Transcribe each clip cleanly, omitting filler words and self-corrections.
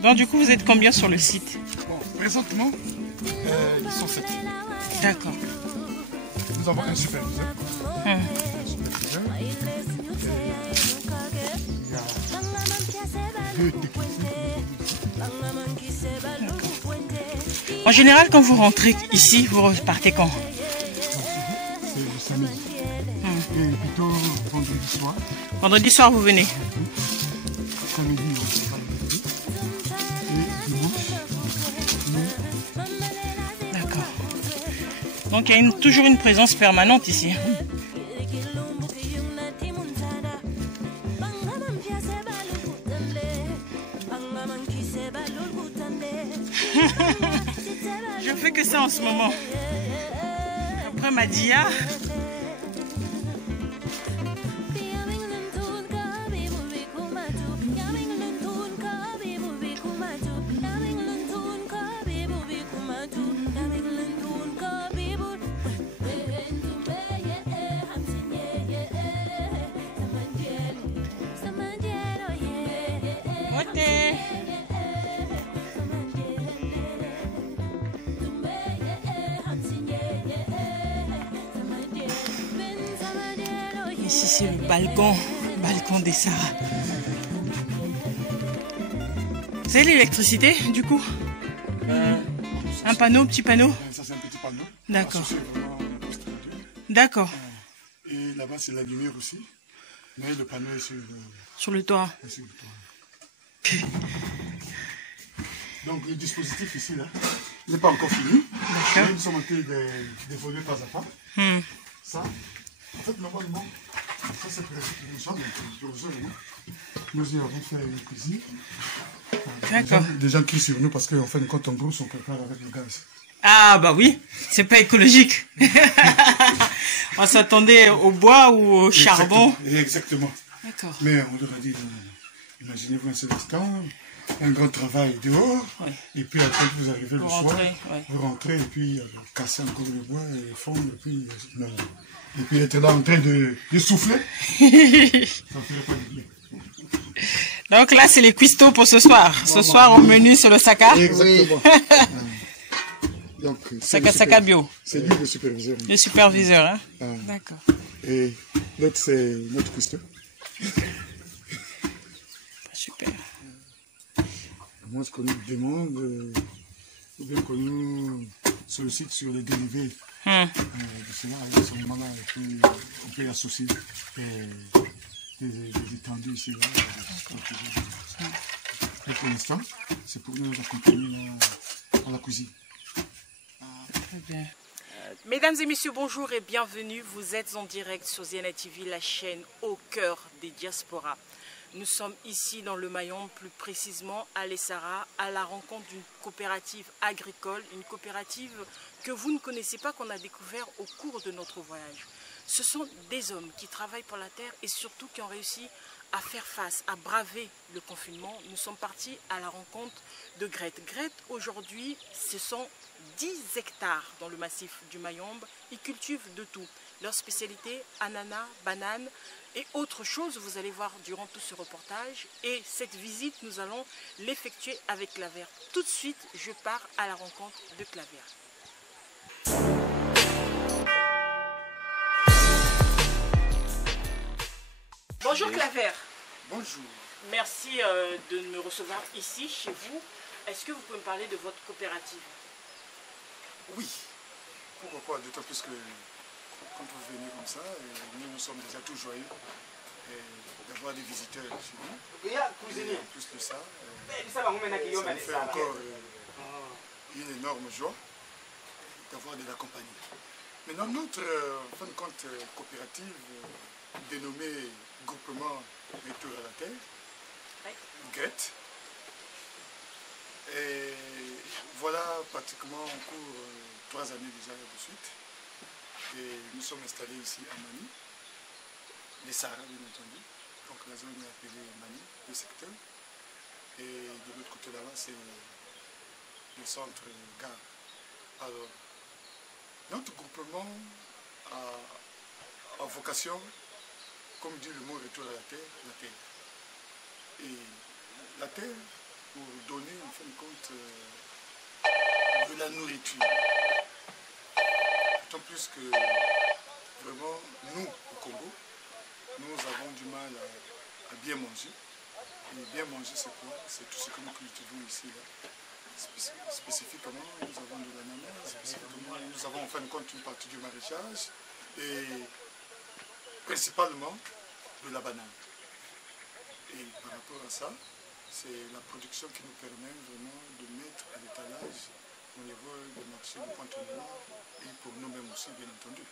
Donc du coup, vous êtes combien sur le site? Bon, présentement, ils sont 7. D'accord. Nous avons un superviseur. Un superviseur. Il y a 2 techniciens. En général, quand vous rentrez ici, vous repartez quand? C'est le samedi. Et plutôt vendredi soir. Vendredi soir, vous venez? Samedi, on travaille vendredi. Et dimanche, D'accord. Donc il y a toujours une présence permanente ici. Je fais que ça en ce moment. Après Madia. Ici c'est le balcon des Sahara. C'est l'électricité du coup? Un panneau, petit panneau? ça c'est un petit panneau. D'accord. Vraiment D'accord. et là-bas c'est la lumière aussi. Mais le panneau est Sur le toit. sur le toit. Donc le dispositif ici là n'est pas encore fini. D'accord. Nous sommes en train d'évoluer pas à pas. Ça, en fait normalement, ça c'est pour nous y avons fait une cuisine. D'accord. Des gens crient sur nous parce qu'en fait quand on brousse on prépare avec le gaz. Ah bah oui, c'est pas écologique. On s'attendait au bois ou au charbon. Exactement. D'accord. Mais on leur a dit, imaginez-vous un seul instant, un grand travail dehors, Ouais. et puis après vous arrivez le soir, rentrez, ouais. vous rentrez et puis casser encore le bois et fondre, et puis, et puis être là en train de souffler, ça ne ferait pas du bien. Donc là c'est les cuistots pour ce soir. Ce soir au menu c'est le saka. Exactement. Donc, Saka bio. c'est lui le superviseur. Le superviseur, hein? Ah. D'accord. Et l'autre c'est notre cuistot. Super. Moi ce qu'on nous demande, ou bien qu'on nous sollicite sur les dérivés de cela, à ce moment-là, on peut associer des étendues ici. Et pour l'instant, c'est pour nous accompagner dans la cuisine. Très bien. Mesdames et messieurs, bonjour et bienvenue. Vous êtes en direct sur Ziana TV, la chaîne au cœur des diasporas. Nous sommes ici dans le Mayombe, plus précisément à l'Essara, à la rencontre d'une coopérative agricole, une coopérative que vous ne connaissez pas, qu'on a découvert au cours de notre voyage. Ce sont des hommes qui travaillent pour la terre et surtout qui ont réussi à faire face, à braver le confinement. Nous sommes partis à la rencontre de Grete. Grete, aujourd'hui, ce sont 10 hectares dans le massif du Mayombe. Ils cultivent de tout. Leur spécialité, ananas, bananes et autre chose, vous allez voir durant tout ce reportage. Et cette visite, nous allons l'effectuer avec Claver. Tout de suite, je pars à la rencontre de Claver. Bonjour Claver. Bonjour. Merci de me recevoir ici, chez vous. Est-ce que vous pouvez me parler de votre coopérative? Oui. Pourquoi pas? D'autant plus que quand vous venez comme ça, nous sommes déjà tout joyeux d'avoir des visiteurs chez nous. Et en plus de ça, ça nous fait encore une énorme joie d'avoir de la compagnie. Maintenant, notre fin de compte coopérative dénommée Groupement Retour à la Terre, GRET. Et voilà pratiquement en cours 3 années déjà de suite. Et nous sommes installés ici à Mani, les Sahara bien entendu. Donc la zone est appelée Mani, le secteur. Et de l'autre côté là-bas, c'est le centre gare. Alors, notre groupement a vocation, comme dit le mot retour à la terre. Et la terre, pour donner en fin de compte de la nourriture. D'autant plus que vraiment, nous, au Congo, nous avons du mal à bien manger. Et bien manger, c'est quoi? C'est tout ce que nous cultivons ici. Là. Spécifiquement, nous avons de l'ananas, spécifiquement, nous avons en fin de compte une partie du maraîchage et principalement de la banane. Et par rapport à ça, c'est la production qui nous permet vraiment de mettre à l'étalage au niveau du marché de Pointe-Noire et pour nous-mêmes aussi, bien entendu.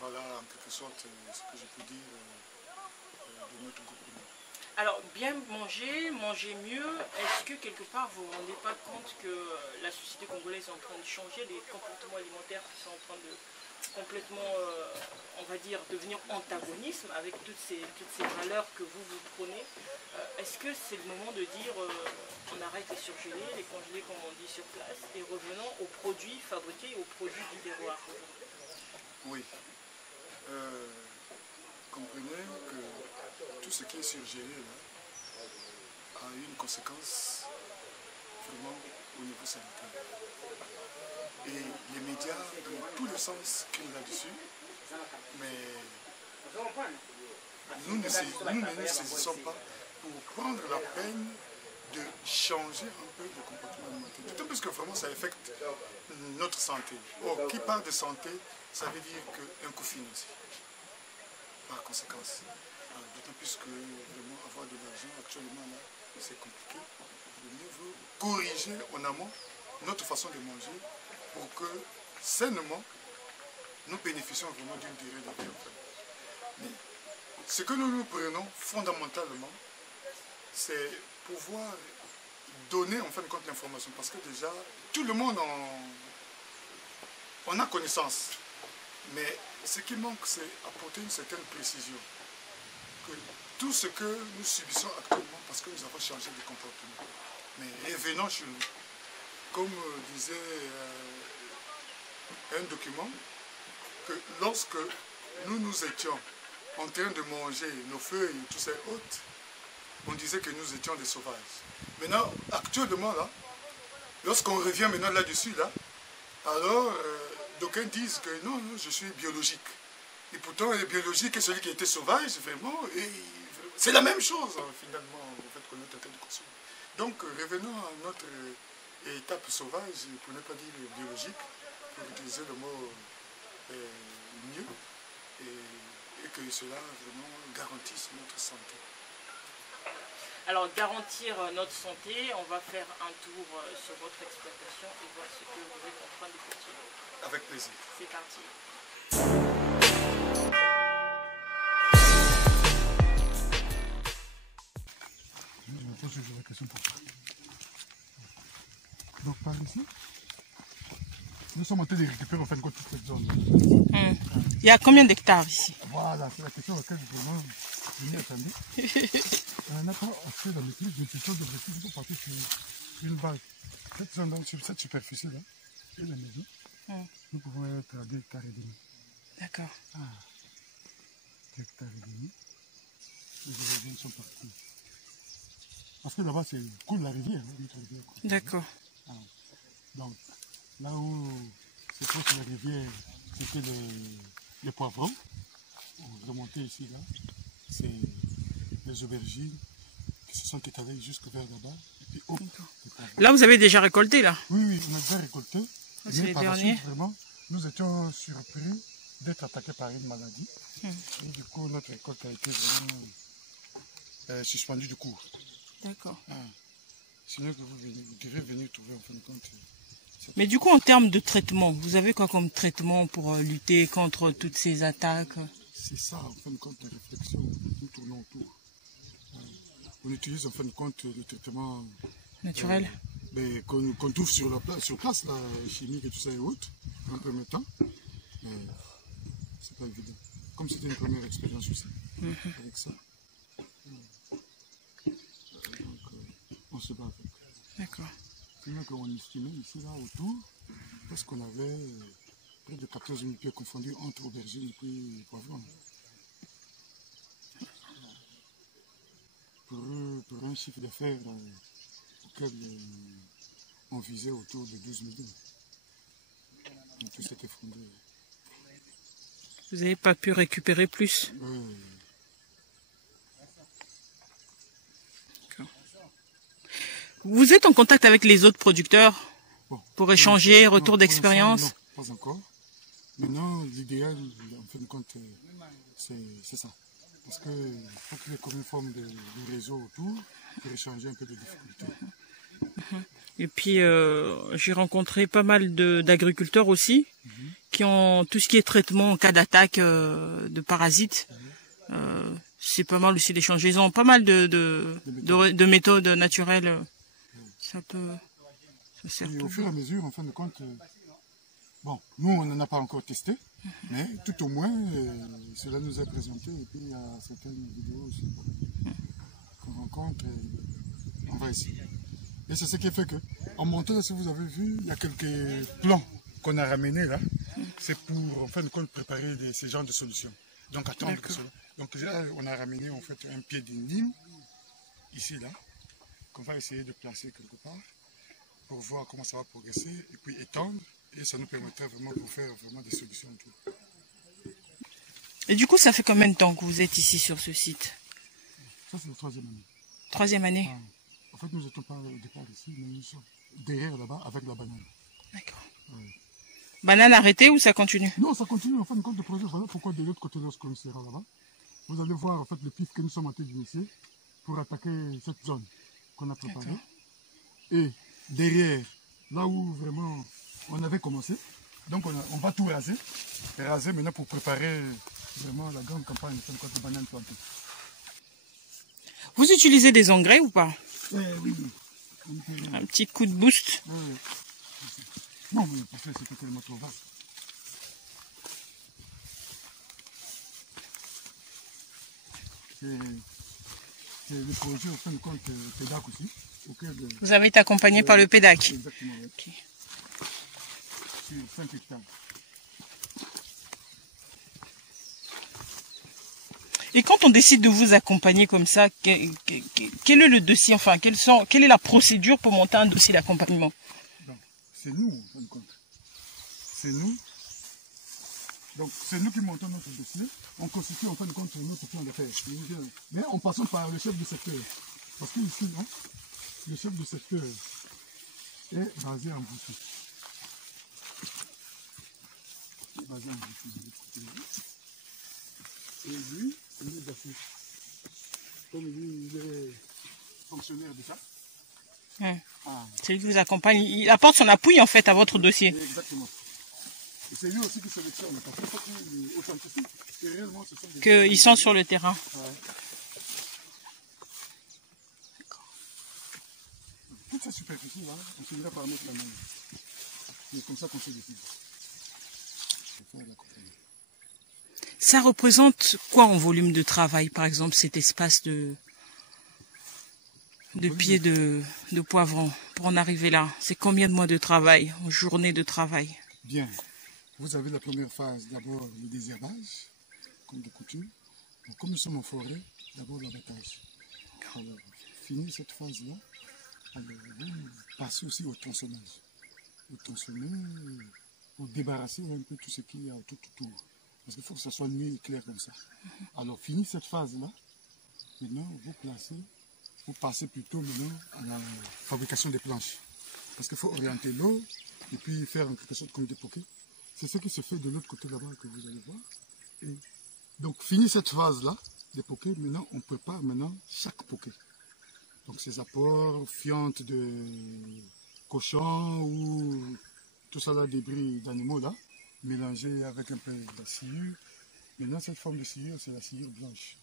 Voilà en quelque sorte ce que je peux dire de notre groupement. Alors, bien manger, manger mieux, est-ce que quelque part vous ne vous rendez pas compte que la société congolaise est en train de changer, les comportements alimentaires qui sont en train de complètement, on va dire, devenir antagonisme avec toutes ces valeurs que vous prenez? Est-ce que c'est le moment de dire on arrête les surgelés, les congelés comme on dit sur place et revenons aux produits fabriqués, aux produits du terroir? Oui. Comprenez que tout ce qui est surgelé là, a une conséquence vraiment au niveau sanitaire. Et les médias, dans tous les sens, crient là-dessus, mais nous ne nous saisissons pas pour prendre la peine de changer un peu de comportement alimentaire. D'autant plus que vraiment ça affecte notre santé. Or, qui parle de santé, ça veut dire qu'un coup financier. Par conséquence. D'autant plus que vraiment avoir de l'argent actuellement là, c'est compliqué. Le mieux vaut corriger en amont notre façon de manger pour que sainement nous bénéficions vraiment d'une durée de vie. Mais ce que nous prenons fondamentalement, c'est pouvoir donner en fin de compte l'information. Parce que déjà, tout le monde en a connaissance. Mais ce qui manque, c'est apporter une certaine précision. Que tout ce que nous subissons actuellement, parce que nous avons changé de comportement. Mais revenons chez nous. Comme disait un document, que lorsque nous étions en train de manger nos feuilles et tous ces hôtes, on disait que nous étions des sauvages. Maintenant, actuellement, là, lorsqu'on revient maintenant là-dessus, là, alors d'aucuns disent que non, je suis biologique. Et pourtant, le biologique est celui qui était sauvage, vraiment, et c'est la même chose, finalement, en fait, qu'on est en train de consommer. Donc, revenons à notre étape sauvage, pour ne pas dire biologique, pour utiliser le mot mieux, et que cela vraiment garantisse notre santé. Alors, garantir notre santé, on va faire un tour sur votre exploitation et voir ce que vous êtes en train de cultiver. Avec plaisir. C'est parti. Je vais poser la question pour toi. Donc, par ici, nous sommes en train de récupérer en fin de compte toute cette zone. Il y a combien d'hectares ici? Voilà, c'est la question à laquelle je m'y attendais. On n'a pas assez de maîtrise de gestion d'objectifs pour partir sur une base. Cette zone, donc, sur cette superficie-là, et la maison, nous pouvons être à 2,5 hectares. D'accord. Ah, hectares et demi. Les éoliennes sont parties. Parce que là-bas, c'est coule la rivière, hein, notre rivière. D'accord. Ah. Donc, là où c'est proche de la rivière, c'était les poivrons. On remontait ici, là. C'est les aubergines qui se sont étalées jusque vers là-bas. Et puis, hop, là, vous avez déjà récolté, là? Oui, oui, on a déjà récolté. C'est les par la derniers. suite, vraiment, nous étions surpris d'être attaqués par une maladie. Et du coup, notre récolte a été vraiment suspendue du cours. D'accord. Ah. Sinon, vous devez venir trouver en fin de compte. Mais du coup, en termes de traitement, vous avez quoi comme traitement pour lutter contre toutes ces attaques? C'est ça, en fin de compte, la réflexion, nous tournons autour. On utilise en fin de compte le traitement Naturel? Qu'on trouve sur place, la chimique et tout ça et autres, en premier temps. Mais c'est pas évident. Comme c'était une première expérience aussi, avec ça. Donc, on se bat avec. D'accord. Sinon qu'on estimait ici, là, autour, parce qu'on avait près de 14 000 pieds confondus entre aubergines et puis poivrons. Pour un chiffre d'affaires auquel on visait autour de 12 millions. Donc tout s'est effondré. Vous n'avez pas pu récupérer plus? Vous êtes en contact avec les autres producteurs pour échanger, retour d'expérience? Non, pas encore. Maintenant, l'idéal, en fin de compte, c'est ça. Parce qu'il faut qu'il y ait comme une forme de réseau autour pour échanger un peu de difficultés. Et puis, j'ai rencontré pas mal d'agriculteurs aussi qui ont tout ce qui est traitement en cas d'attaque de parasites. C'est pas mal aussi d'échanger. Ils ont pas mal de méthodes naturelles. Ça sert. Et au fur et à mesure, en fin de compte, bon, nous, on n'en a pas encore testé, mais tout au moins, cela nous est présenté. Et puis, il y a certaines vidéos aussi qu'on rencontre et on va essayer. Et c'est ce qui fait que, en montant, là, si vous avez vu, il y a quelques plans qu'on a ramenés là. C'est pour, en fin de compte, préparer ces genres de solutions. Donc, attendre que cela. Donc, là, on a ramené, en fait, un pied de Nîmes, ici, là, qu'on va essayer de placer quelque part, pour voir comment ça va progresser, et puis étendre, et ça nous permettra vraiment de faire vraiment des solutions autour. Et du coup, ça fait combien de temps que vous êtes ici sur ce site? Ça, c'est la 3e année. 3e année? Ah. En fait, nous n'étions pas au départ ici, mais nous sommes derrière là-bas avec la banane. D'accord. Ouais. Banane arrêtée ou ça continue? Non, ça continue. En fin de compte, le projet, voilà pourquoi de l'autre côté, lorsqu'on sera là-bas, vous allez voir en fait le pif que nous sommes en train d'initier pour attaquer cette zone qu'on a préparée. Et derrière, là où vraiment on avait commencé, donc on va tout raser. Et raser maintenant pour préparer vraiment la grande campagne de banane plantée. Vous utilisez des engrais ou pas? Oui. Un petit coup de boost? Oui. Non, mais parce que c'était tellement trop vaste. C'est le projet, en fin de compte, PEDAC aussi. Vous avez été accompagné par le PEDAC? Exactement, oui. Okay. Sur 5 hectares. Et quand on décide de vous accompagner comme ça, quel est le dossier, enfin, quelle est la procédure pour monter un dossier d'accompagnement? C'est nous, en fin de compte. C'est nous. Donc, c'est nous qui montons notre dossier. On constitue, en fin de compte, notre plan d'affaires. Mais en passant par le chef du secteur. Parce qu'ici, le chef du secteur est basé en Boussy. Basé en Boussy. Et lui, il est d'assist. Comme lui, il est fonctionnaire de ça. C'est lui qui vous accompagne. Il apporte son appui en fait à votre dossier. Exactement. Et c'est lui aussi qui sélectionne. Parce qu'il faut qu'il authentifie que réellement ce sont des... Qu'ils sont sur le terrain. Ouais. Toute cette superficie-là, on finira par mettre la main. C'est comme ça qu'on se décide. Ça représente quoi en volume de travail, par exemple, cet espace de pieds de poivron pour en arriver là? C'est combien de mois de travail, en journée de travail? Bien. vous avez la première phase, d'abord le désherbage, comme de coutume. Donc, comme nous sommes en forêt, d'abord l'abattage. Alors, fini cette phase-là, alors vous passez aussi au tronçonnage. Au tronçonnage, pour débarrasser un peu tout ce qu'il y a tout autour. Parce qu'il faut que ça soit nuit et clair comme ça. Alors, fini cette phase-là, maintenant vous passez plutôt maintenant à la fabrication des planches. Parce qu'il faut orienter l'eau et puis faire quelque chose comme des poquets. C'est ce qui se fait de l'autre côté là-bas que vous allez voir. Et donc, fini cette phase-là, des poquets, maintenant on prépare chaque poquet. Donc, ces apports, fientes de cochons ou tout ça là, débris d'animaux là, mélangés avec un peu de sciure. Maintenant, cette forme de sciure, c'est la sciure blanche.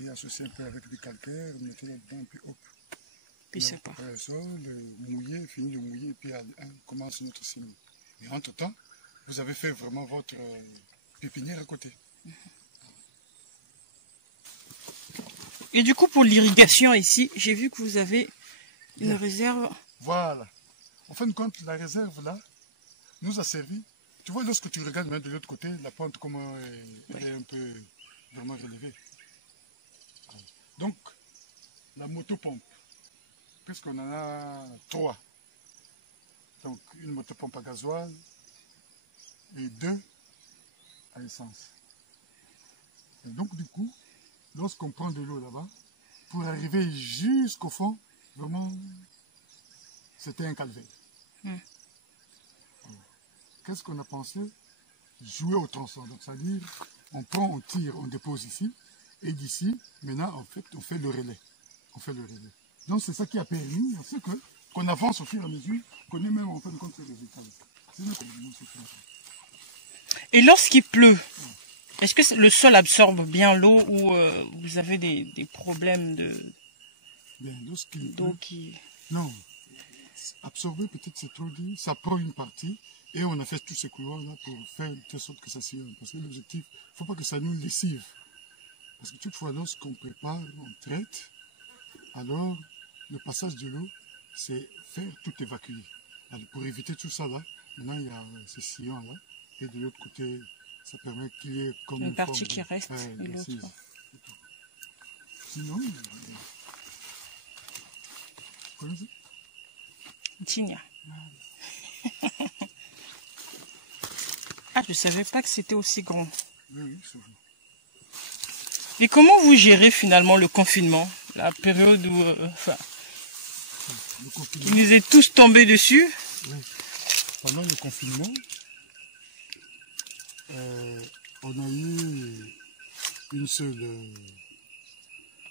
Et associé un peu avec du calcaire, mettez là-dedans, puis hop. Puis c'est pas. Après le sol, mouiller, fini de mouiller, et puis on commence notre semis. Et entre-temps, vous avez fait vraiment votre pépinière à côté. Et du coup, pour l'irrigation ici, j'ai vu que vous avez une réserve. Voilà. En fin de compte, la réserve là nous a servi. Tu vois, lorsque tu regardes de l'autre côté, la pente, comment elle est un peu vraiment relevée. Donc, la motopompe, puisqu'on en a 3. Donc, une motopompe à gasoil et 2 à essence. Et donc, du coup, lorsqu'on prend de l'eau là-bas, pour arriver jusqu'au fond, vraiment, c'était un calvaire. Qu'est-ce qu'on a pensé? Jouer au tronçon. Donc, c'est-à-dire, on prend, on tire, on dépose ici, et d'ici, maintenant, en fait, on fait le relais. On fait le relais. Donc, c'est ça qui a permis à ce qu'on avance au fur et à mesure, qu'on ait même en fin de compte les résultats. Et lorsqu'il pleut, est-ce que le sol absorbe bien l'eau ou vous avez des problèmes d'eau qui... Non, absorber peut-être c'est trop dit, ça prend une partie et on a fait tous ces couloirs-là pour faire de telle sorte que ça sillonne. Parce que l'objectif, il ne faut pas que ça nous lessive. Parce que toutefois, lorsqu'on prépare, on traite, alors le passage de l'eau, c'est faire tout évacuer. Alors, pour éviter tout ça là, maintenant il y a ces sillons-là et de l'autre côté, ça permet qu'il y ait comme une partie qui reste et l'autre. Sinon, connaissez? Tigna. Ah, je ne savais pas que c'était aussi grand. Oui, c'est vrai. Et comment vous gérez finalement le confinement? La période où... qui nous est tous tombés dessus. Oui. Pendant le confinement, on a eu une seule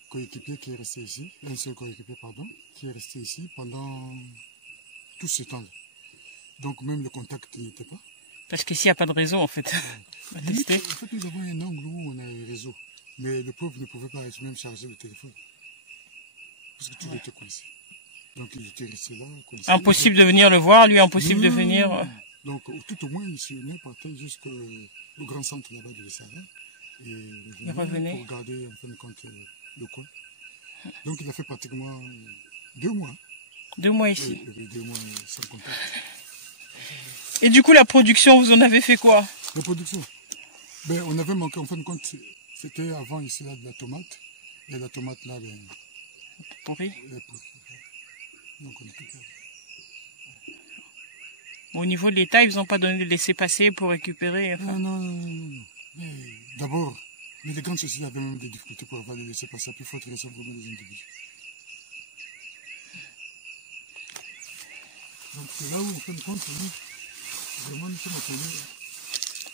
coéquipier qui est resté ici, un seul coéquipier, pardon, qui est resté ici pendant tout ce temps-là. Donc même le contact n'y était pas. Parce qu'ici, il n'y a pas de réseau en fait. En fait, nous avons un angle où on a un réseau. Mais le pauvre ne pouvait pas même charger le téléphone. Parce que tout était coincé. Donc il était resté là. Coincé. Impossible de venir le voir, lui impossible de venir. Donc tout au moins, il partait jusqu'au grand centre là-bas de l'Essara. Et il revenait pour garder en fin de compte le coin. Donc il a fait pratiquement 2 mois. 2 mois ici. 2 mois sans contact. Et du coup, la production, vous en avez fait quoi? La production, ben, on avait manqué, en fin de compte, c'était avant ici là de la tomate. Et la tomate là, ben, pourri. Donc on est tout perdu. Au niveau de l'État, ils n'ont pas donné de laisser-passer pour récupérer. Enfin... Non. D'abord, mais les grandes sociétés avaient même des difficultés pour avoir des laisser-passer. Puis il faut être raison vraiment des individus. Donc c'est là où, en fin de compte, nous, vraiment, nous sommes attendus.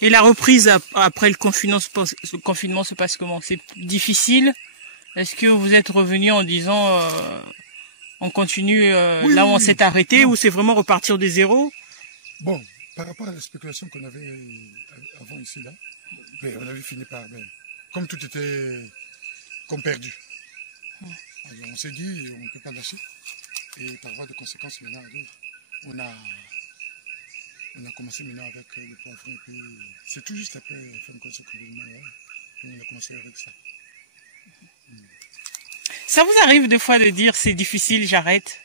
Et la reprise après le confinement se passe comment? C'est difficile? Est-ce que vous êtes revenu en disant on continue oui, là où on s'est arrêté ou c'est vraiment repartir de zéro? Bon, par rapport à la spéculation qu'on avait avant ici, là, ben, on avait fini par... Ben, comme tout était comme perdu. Alors on s'est dit on ne peut pas lâcher. Et par voie de conséquence, maintenant, on a commencé maintenant avec le poivron. Et puis c'est tout juste après la fin de compte ce confinement, on a commencé avec ça. Ça vous arrive des fois de dire c'est difficile, j'arrête?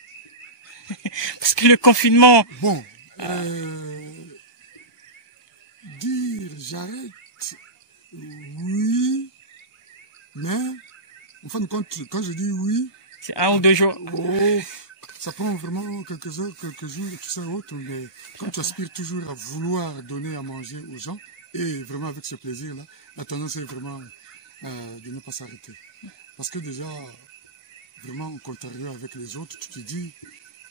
Parce que le confinement... Bon, j'arrête. Oui, mais en fin de compte, quand je dis oui, c'est 1 ou 2 jours. Oh, ça prend vraiment quelques heures, quelques jours, tout ça autre, mais comme tu aspires toujours à vouloir donner à manger aux gens, et vraiment avec ce plaisir-là, la tendance est vraiment de ne pas s'arrêter. Parce que déjà, vraiment, en contrario avec les autres, tu te dis,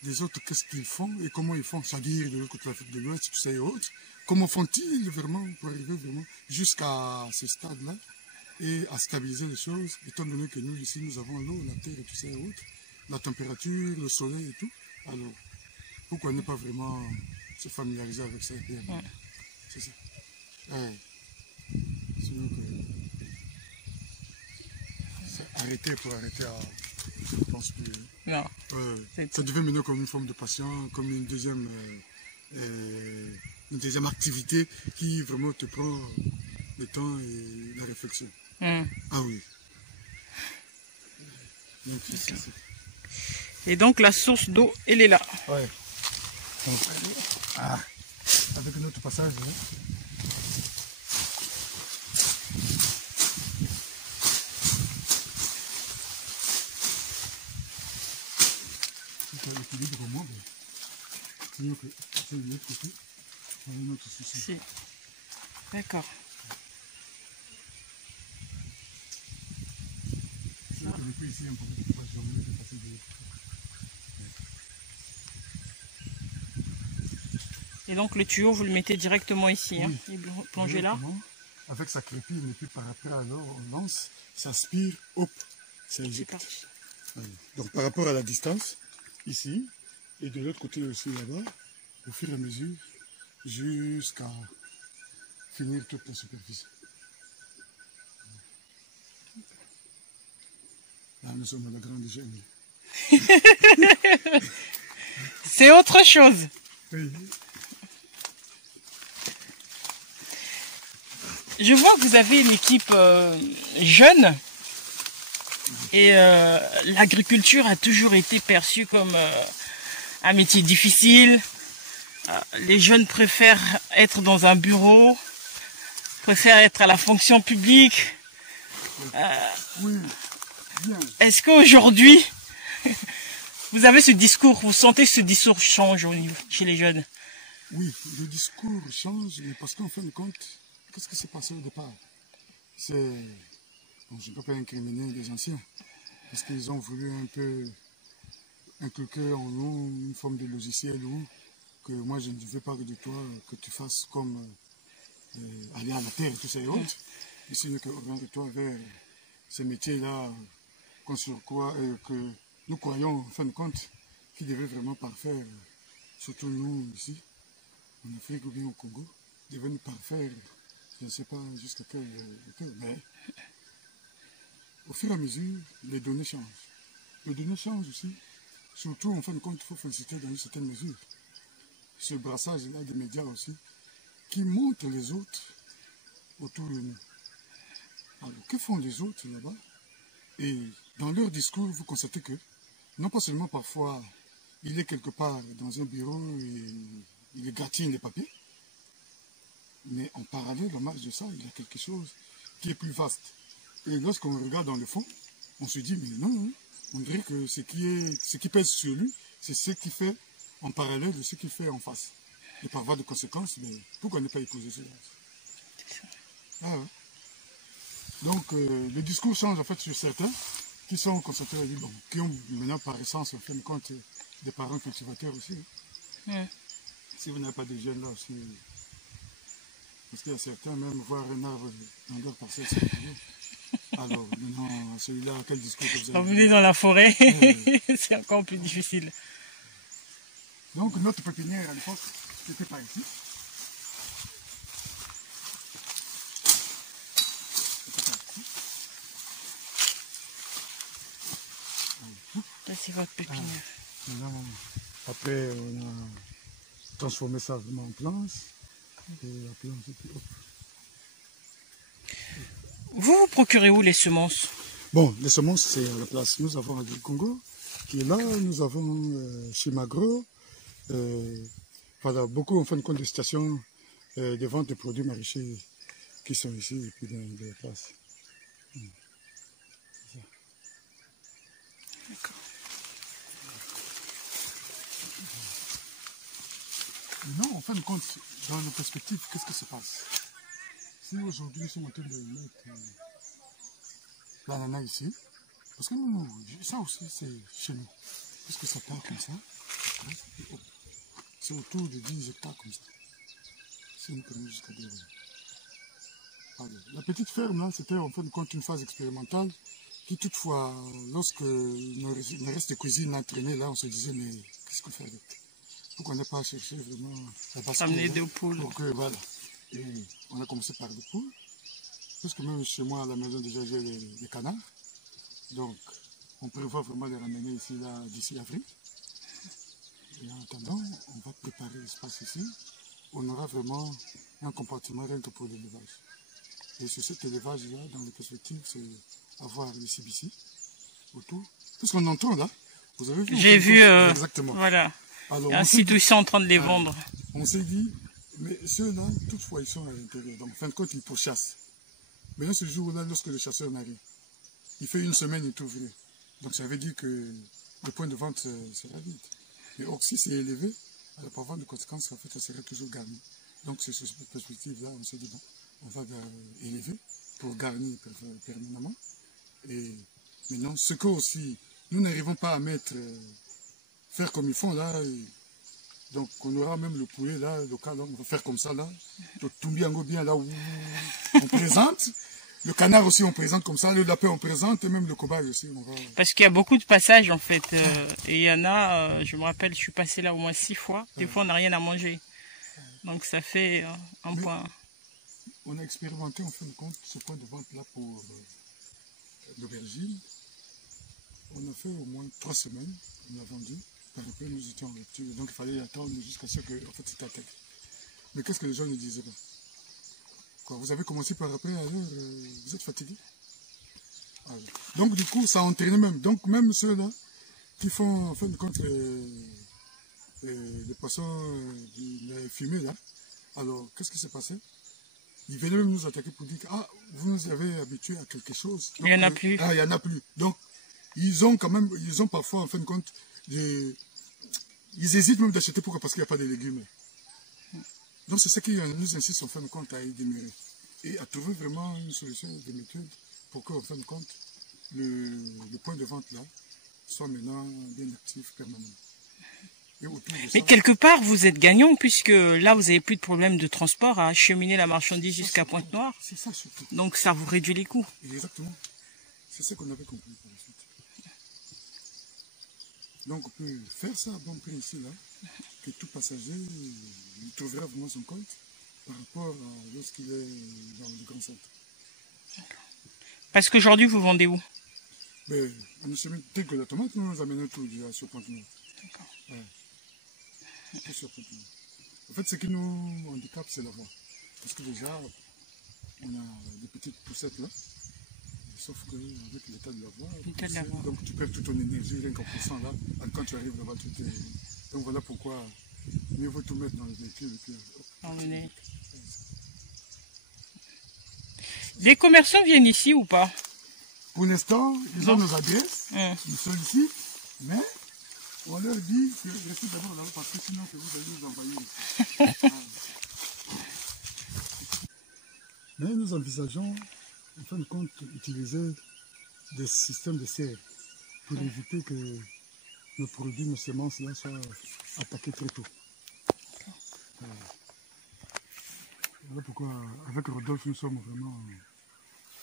les autres, qu'est-ce qu'ils font et comment ils font, c'est-à-dire de l'autre côté de l'Afrique de l'Ouest, tout ça et autres, comment font-ils vraiment pour arriver vraiment jusqu'à ce stade-là et à stabiliser les choses, étant donné que nous, ici, nous avons l'eau, la terre et tout ça et autres, la température, le soleil et tout. Alors, pourquoi ne pas vraiment se familiariser avec ça? C'est ça. Ouais. Sinon que arrêter pour arrêter à... Je ne pense plus. Non. Ça devait mener comme une forme de passion, comme une deuxième activité qui vraiment te prend le temps et la réflexion. Ah oui. Donc, et donc la source d'eau, elle est là. Ouais. Donc, avec notre passage. Hein. L'équilibre au moins, sinon que c'est de l'autre côté, on a notre souci. Si. D'accord. Depuis ici, on peut pas jamais passer de l'autre côté. Et donc le tuyau, vous le mettez directement ici, oui. Hein, et plongez là. Avec sa crépine, et puis par après, alors on lance, ça aspire, hop, ça éjecte. Donc par rapport à la distance, ici, et de l'autre côté aussi là-bas, au fur et à mesure, jusqu'à finir toute la superficie. Là, nous sommes dans la grande jungle. C'est autre chose. Oui. Je vois que vous avez une équipe jeune et l'agriculture a toujours été perçue comme un métier difficile. Les jeunes préfèrent être dans un bureau, préfèrent être à la fonction publique. Oui, bien. Est-ce qu'aujourd'hui, vous avez ce discours, vous sentez que ce discours change chez les jeunes? Oui, le discours change, mais parce qu'en fin de compte, qu'est-ce qui s'est passé au départ? C'est... Bon, je ne peux pas incriminer les anciens, parce qu'ils ont voulu un peu inculquer en nous une forme de logiciel où que moi je ne veux pas de toi que tu fasses comme aller à la terre et tout ça et autres, et sinon que oriente-toi vers ce métier-là sur quoi que nous croyons en fin de compte qui devait vraiment parfaire, surtout nous ici, en Afrique ou bien au Congo, devait nous parfaire, je ne sais pas jusqu'à quel hauteur, mais au fur et à mesure, les données changent. Les données changent aussi, surtout en fin de compte, il faut féliciter dans une certaine mesure ce brassage-là des médias aussi, qui montrent les autres autour de nous. Alors, que font les autres là-bas? Et dans leur discours, vous constatez que, non pas seulement parfois, il est quelque part dans un bureau et il gratine les papiers, mais en parallèle, en marge de ça, il y a quelque chose qui est plus vaste. Et lorsqu'on regarde dans le fond, on se dit, mais non, on dirait que ce qui pèse sur lui, c'est ce qu'il fait en parallèle de ce qu'il fait en face. Et par voie de conséquence, mais pourquoi ne pas épouser cela? Ah ouais. Donc, le discours change en fait sur certains qui sont concentrés, bon, qui ont maintenant par essence, en fin de compte, des parents cultivateurs aussi. Hein. Si vous n'avez pas de jeunes là aussi, parce qu'il y a certains, même voir un arbre dans leur parcelle, c'est bien. Alors, maintenant, celui-là, quel discours que vous avez? Quand vous êtes dans la forêt, c'est encore plus difficile. Donc, notre pépinière à l'époque, c'était par ici. Là, c'est votre pépinière. Après, on a transformé ça vraiment en planche. Et la planche, et puis hop. Vous procurez où les semences? Bon, les semences, c'est à la place. Nous avons Agri Congo, qui est là. Nous avons chez Magro. Voilà, beaucoup en fin de compte de stations de vente de produits maraîchers qui sont ici et puis dans les places. C'est ça. D'accord. Non, en fin de compte, dans la perspective, qu'est-ce qui se passe? Si aujourd'hui nous sommes en train de mettre l'ananas ici, parce que nous, ça aussi c'est chez nous, puisque ça part comme ça, c'est autour de 10 hectares comme ça. C'est nous prenons jusqu'à 2 ans. La petite ferme là, c'était en fin de compte une phase expérimentale qui toutefois, lorsque le reste de cuisine a traîné là, on se disait mais qu'est-ce qu'on fait avec? Pourquoi on n'a pas cherché vraiment la basse Amener des poules. Pour que, voilà. Et on a commencé par des poules. Parce que même chez moi à la maison déjà j'ai des canards. Donc on prévoit vraiment les ramener ici là d'ici avril. Et en attendant, on va préparer l'espace ici. On aura vraiment un compartiment rien que pour l'élevage. Et sur cet élevage là, dans les perspectives, c'est avoir les CBC autour. Parce qu'on entend là, vous avez vu? J'ai vu, exactement. Voilà. Alors, ainsi tous ils sont en train de les vendre. On s'est dit, mais ceux-là, toutefois, ils sont à l'intérieur. Donc, en fin de compte, ils pourchassent. Mais ce jour-là, lorsque le chasseur arrive, il fait une semaine, il est ouvrier. Donc, ça veut dire que le point de vente sera vide. Mais or, si c'est élevé, alors par voie de conséquence, en fait, ça sera toujours garni. Donc, c'est sur cette perspective-là, on s'est dit, bon, on va élever pour garnir permanemment. Et maintenant, ce que aussi, nous n'arrivons pas à mettre... faire comme ils font là, donc on aura même le poulet là, local, on va faire comme ça là, le toumbiango bien là où on présente, le canard aussi on présente comme ça, le lapin on présente et même le cobaye aussi on va... Parce qu'il y a beaucoup de passages en fait, et il y en a, je me rappelle, je suis passé là au moins 6 fois, des fois on n'a rien à manger, donc ça fait un point. On a expérimenté en fin de compte ce point de vente là pour l'aubergine, on a fait au moins 3 semaines, on a vendu. Par après, nous étions en rupture, donc il fallait attendre jusqu'à ce que en fait, c'était attaqué. Mais qu'est-ce que les gens ne disaient pas? Quoi, vous avez commencé par après, alors vous êtes fatigué? Donc du coup, ça a entraîné même. Donc même ceux-là qui font en fin de compte les poissons, les fumées là, alors qu'est-ce qui s'est passé? Ils venaient même nous attaquer pour dire que ah, vous nous avez habitués à quelque chose. Donc, il n'y en a plus. Ah, il n'y en a plus. Donc ils ont quand même, ils ont parfois en fin de compte ils hésitent même d'acheter pourquoi? Parce qu'il n'y a pas de légumes. Donc c'est ça qui nous insiste en fin de compte à y demeurer et à trouver vraiment une solution de méthode pour qu'en fin de compte le point de vente là soit maintenant bien actif permanemment. Et autour de ça, mais quelque part vous êtes gagnant puisque là vous n'avez plus de problème de transport à acheminer la marchandise jusqu'à Pointe-Noire. C'est ça surtout. Donc ça vous réduit les coûts. Exactement. C'est ça qu'on avait compris pour la suite. Donc on peut faire ça à bon prix ici, là, que tout passager il trouvera vraiment son compte par rapport à lorsqu'il est dans le grand centre. Parce qu'aujourd'hui vous vendez où? Mais on achemine tel que la tomate, nous amenons tout déjà sur Pointe-Noire. D'accord. Ouais. Tout sur Pointe-Noire. En fait, ce qui nous handicape, c'est la voie. Parce que déjà, on a des petites poussettes là. Sauf qu'avec l'état de la voie, donc tu perds toute ton énergie, rien qu'en poussant là, quand tu arrives là-bas, donc voilà pourquoi mieux vaut tout mettre dans le véhicule. Les commerçants viennent ici ou pas? Pour l'instant, ils ont nos adresses, ils sollicitent, mais on leur dit que restez d'abord là-bas parce que sinon que vous allez nous envoyer ici. Mais nous envisageons en fin de compte, utiliser des systèmes de serre pour éviter que nos produits, nos semences là soient attaqués très tôt. Voilà pourquoi, avec Rodolphe, nous sommes vraiment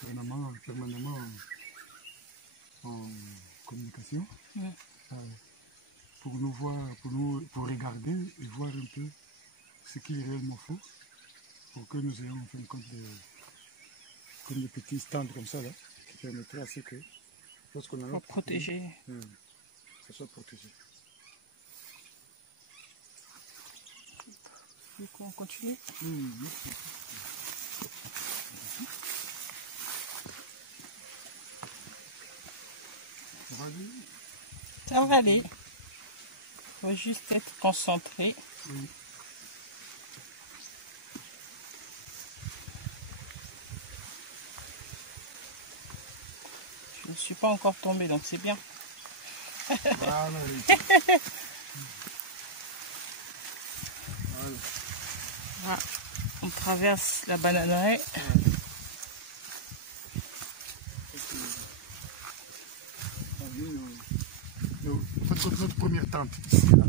permanemment en communication pour nous voir, pour regarder et voir un peu ce qu'il réellement faut pour que nous ayons en fin de compte comme des petits stands comme ça là, qui permettraient à ce que lorsqu'on a pour protéger, ça soit protégé. Du coup, on continue. Ça va aller? Ça va aller. Il faut juste être concentré. Oui. suis pas encore tombée, donc c'est bien. Voilà. Ah, on traverse la bananeraie. Notre première tente ici, là.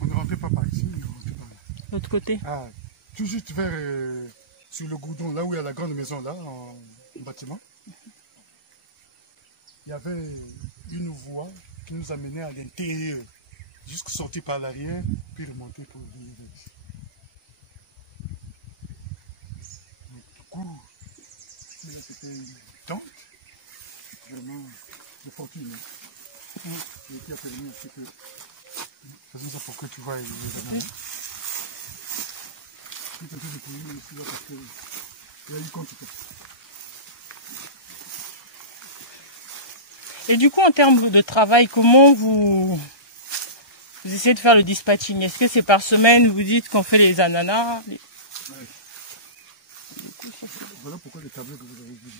On ne rentrait pas par ici, on ne rentrait pas là. L'autre côté. Ah, tout juste vers sur le goudron, là où il y a la grande maison, là, en bâtiment. Il y avait une voie qui nous amenait à l'intérieur, jusqu'à sortir par l'arrière, puis remonter pour venir ici. Donc, du coup, là c'était une tente, vraiment de fortune. Et qui a permis aussi que, faisons ça pour que tu vois les ananas. Je suis tenté de courir ici là parce qu'il y a eu compte. Et du coup, en termes de travail, comment vous essayez de faire le dispatching? Est-ce que c'est par semaine, vous dites qu'on fait les ananas? Ouais. Voilà pourquoi les tableaux que vous avez vus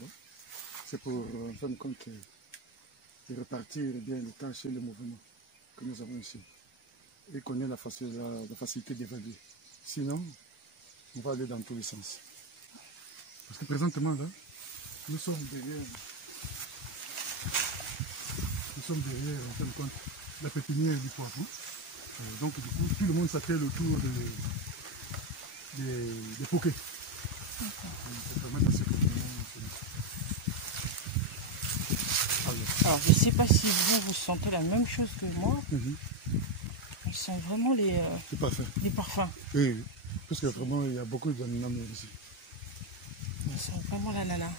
là, c'est pour, en fin de compte, de répartir bien les tâches et les mouvements que nous avons ici. Et qu'on ait la facilité d'évaluer. Sinon, on va aller dans tous les sens. Parce que présentement, là, nous sommes derrière, en fin de compte, la pépinière du poivron. Donc, du coup, tout le monde s'appelle autour des poquets. Ça permet à ce que Alors, je ne sais pas si vous sentez la même chose que moi. On sent vraiment les parfums. Oui, parce que vraiment, il y a beaucoup d'ananas ici. On sent vraiment l'ananas.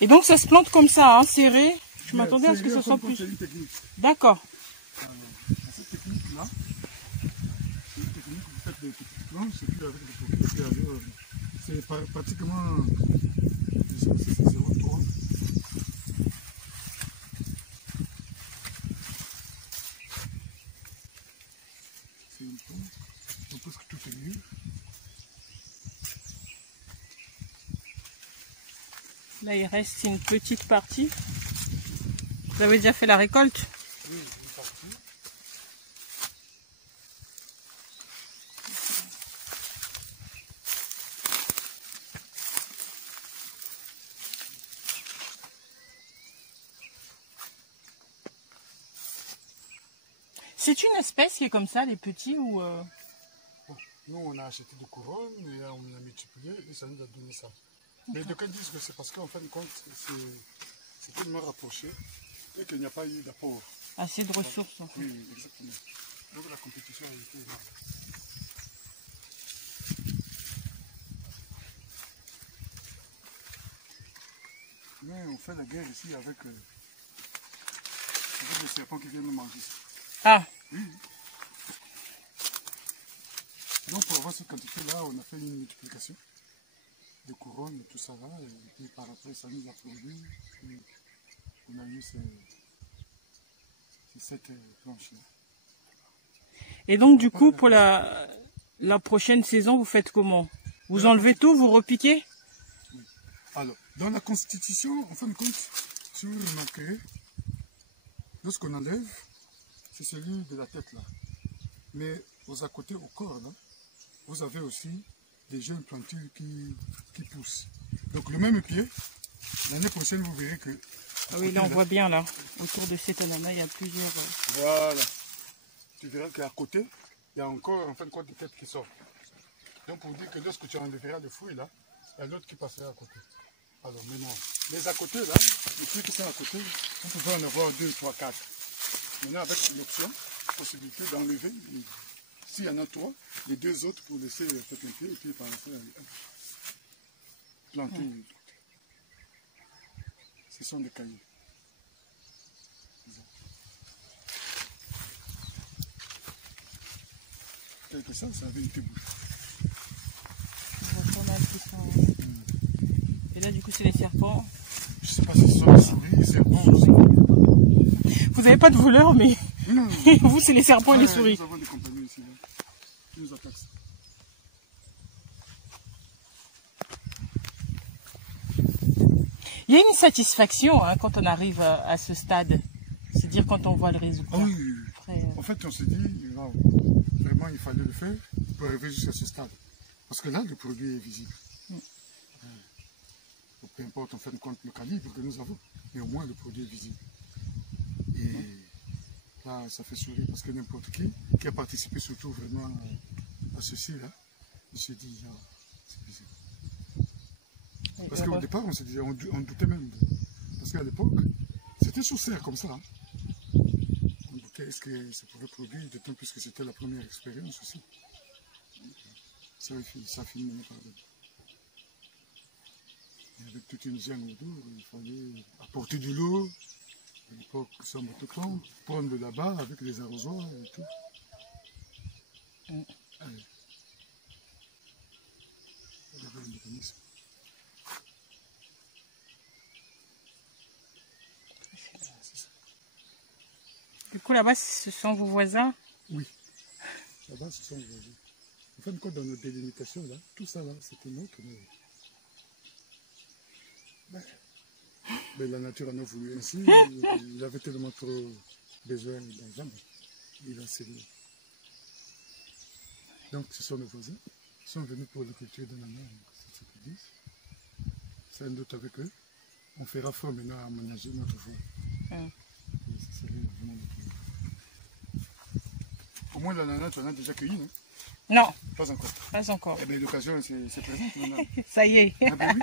Et donc, ça se plante comme ça, hein, serré. Je m'attendais à ce que ce soit plus... D'accord. Cette technique-là, c'est une technique que vous faites des petites planches, et puis avec des poquets, c'est pratiquement 0,3. C'est une pompe, donc presque tout est mûr. Là, il reste une petite partie. Vous avez déjà fait la récolte? Oui, une partie. C'est une espèce qui est comme ça, les petits ou... Bon, nous, on a acheté des couronnes et on a multiplié et ça nous a donné ça. Mais de disent que c'est parce qu'en fin de compte, c'est tellement rapproché et qu'il n'y a pas eu d'apport. Assez de ressources. En fait. Oui, exactement. Donc la compétition a été énorme. Mais on fait la guerre ici avec les serpents qui viennent nous manger. Ah. Oui. Donc pour avoir cette quantité-là, on a fait une multiplication de couronnes et tout ça là. Et puis par après, ça nous a produit. On a eu ces 7 planches-là. Et donc du coup, pour la prochaine saison, vous faites comment? Vous enlevez tout, vous repiquez? Oui. Alors, dans la constitution, en fin de compte, si vous remarquerez, lorsqu'on enlève, c'est celui de la tête là. Mais aux à côté, au corps là, vous avez aussi des jeunes plantures qui poussent. Donc le même pied, l'année prochaine, vous verrez que... Ah oui, là on voit bien là, autour de cet ananas, il y a plusieurs... Voilà. Tu verras qu'à côté, il y a encore en fin de compte des têtes qui sortent. Donc pour dire que lorsque tu enlèveras le fruit là, il y a l'autre qui passera à côté. Alors maintenant, les à côté là, les fruits qui sont à côté, vous pouvez en avoir 2, 3, 4. Maintenant avec l'option, possibilité d'enlever, s'il y en a 3, les 2 autres pour laisser féconder et puis par après planter. Ce sont des cailloux. Quelque ça, ça avait été bouché. Et là, du coup, c'est les serpents. Je ne sais pas si ce sont les souris, les serpents. Vous n'avez pas de voleur, mais Non. Vous, c'est les serpents et les souris. Nous avons des compagnons ici, là, qui nous attaquent. Il y a une satisfaction hein, quand on arrive à ce stade. C'est-à-dire quand on voit le résultat. Ah oui. Après, En fait, on s'est dit, là, vraiment, il fallait le faire pour arriver jusqu'à ce stade. Parce que là, le produit est visible. Peu importe en fin de compte le calibre que nous avons, mais au moins le produit est visible. Et là, ça fait sourire parce que n'importe qui a participé surtout vraiment à ceci, là, il se dit, ah, c'est visible. Parce qu'au départ, on se disait, on doutait même. Parce qu'à l'époque, c'était sur serre comme ça. Hein. On doutait, est-ce que ça pouvait produire, d'autant plus que c'était la première expérience aussi. Ça a fini par là. Avec toute une gêne autour, il fallait apporter de l'eau, à l'époque sans motocombe, prendre de là-bas avec les arrosoirs et tout. Allez. Le mécanisme. Du coup, là-bas, ce sont vos voisins? Oui, là-bas, ce sont vos voisins. En fin de compte, dans notre délimitation, là, tout ça, là, c'était notre. Mais la nature en a voulu ainsi. Il avait tellement trop besoin d'argent. Il a cédé. Donc, ce sont nos voisins. Ils sont venus pour la culture de la mer. C'est ce qu'ils disent. C'est un doute avec eux. On fera fort maintenant à aménager notre voie. Au moins, l'ananas, tu en as déjà cueilli, non? Non. Pas encore. Pas encore. Eh bien, l'occasion, c'est présente maintenant. Ça y est. Ah ben oui.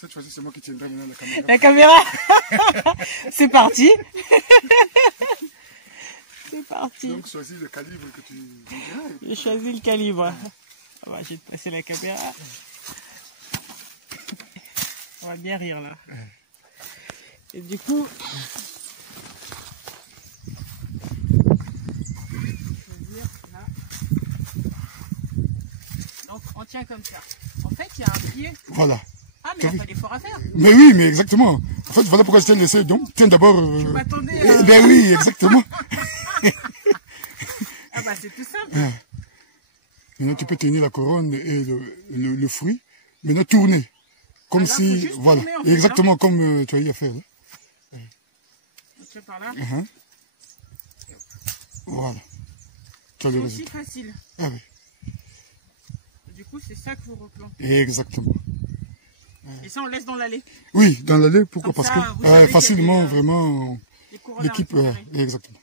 Cette fois-ci, c'est moi qui tiendrai maintenant la caméra. La caméra. C'est parti. C'est parti. Donc, choisis le calibre que tu diras. J'ai choisi le calibre. Ah bah, je vais te passer la caméra. On va bien rire là. Et du coup... Donc, on tient comme ça. En fait, il y a un pied. Voilà. Ah, mais il n'y a pas d'effort à faire. Mais oui, mais exactement. En fait, voilà pourquoi je t'ai laissé. Donc, tiens d'abord. Je m'attendais à... Ben oui, exactement. Ah bah, c'est tout simple. Maintenant, tu peux tenir la couronne et le fruit. Maintenant, tourner. Comme Alors, si. Voilà. Tourner, en fait, exactement comme tu as eu à faire. Là. On tient par là. Voilà. Tu as le C'est aussi résultat. facile. Ah oui. Du coup, c'est ça que vous replantez. Exactement. Et ça, on laisse dans l'allée. Oui, dans l'allée, pourquoi? Comme Parce ça, vous que savez facilement, qu'il y a vraiment, les couronnes l'équipe. à récupérer. Exactement.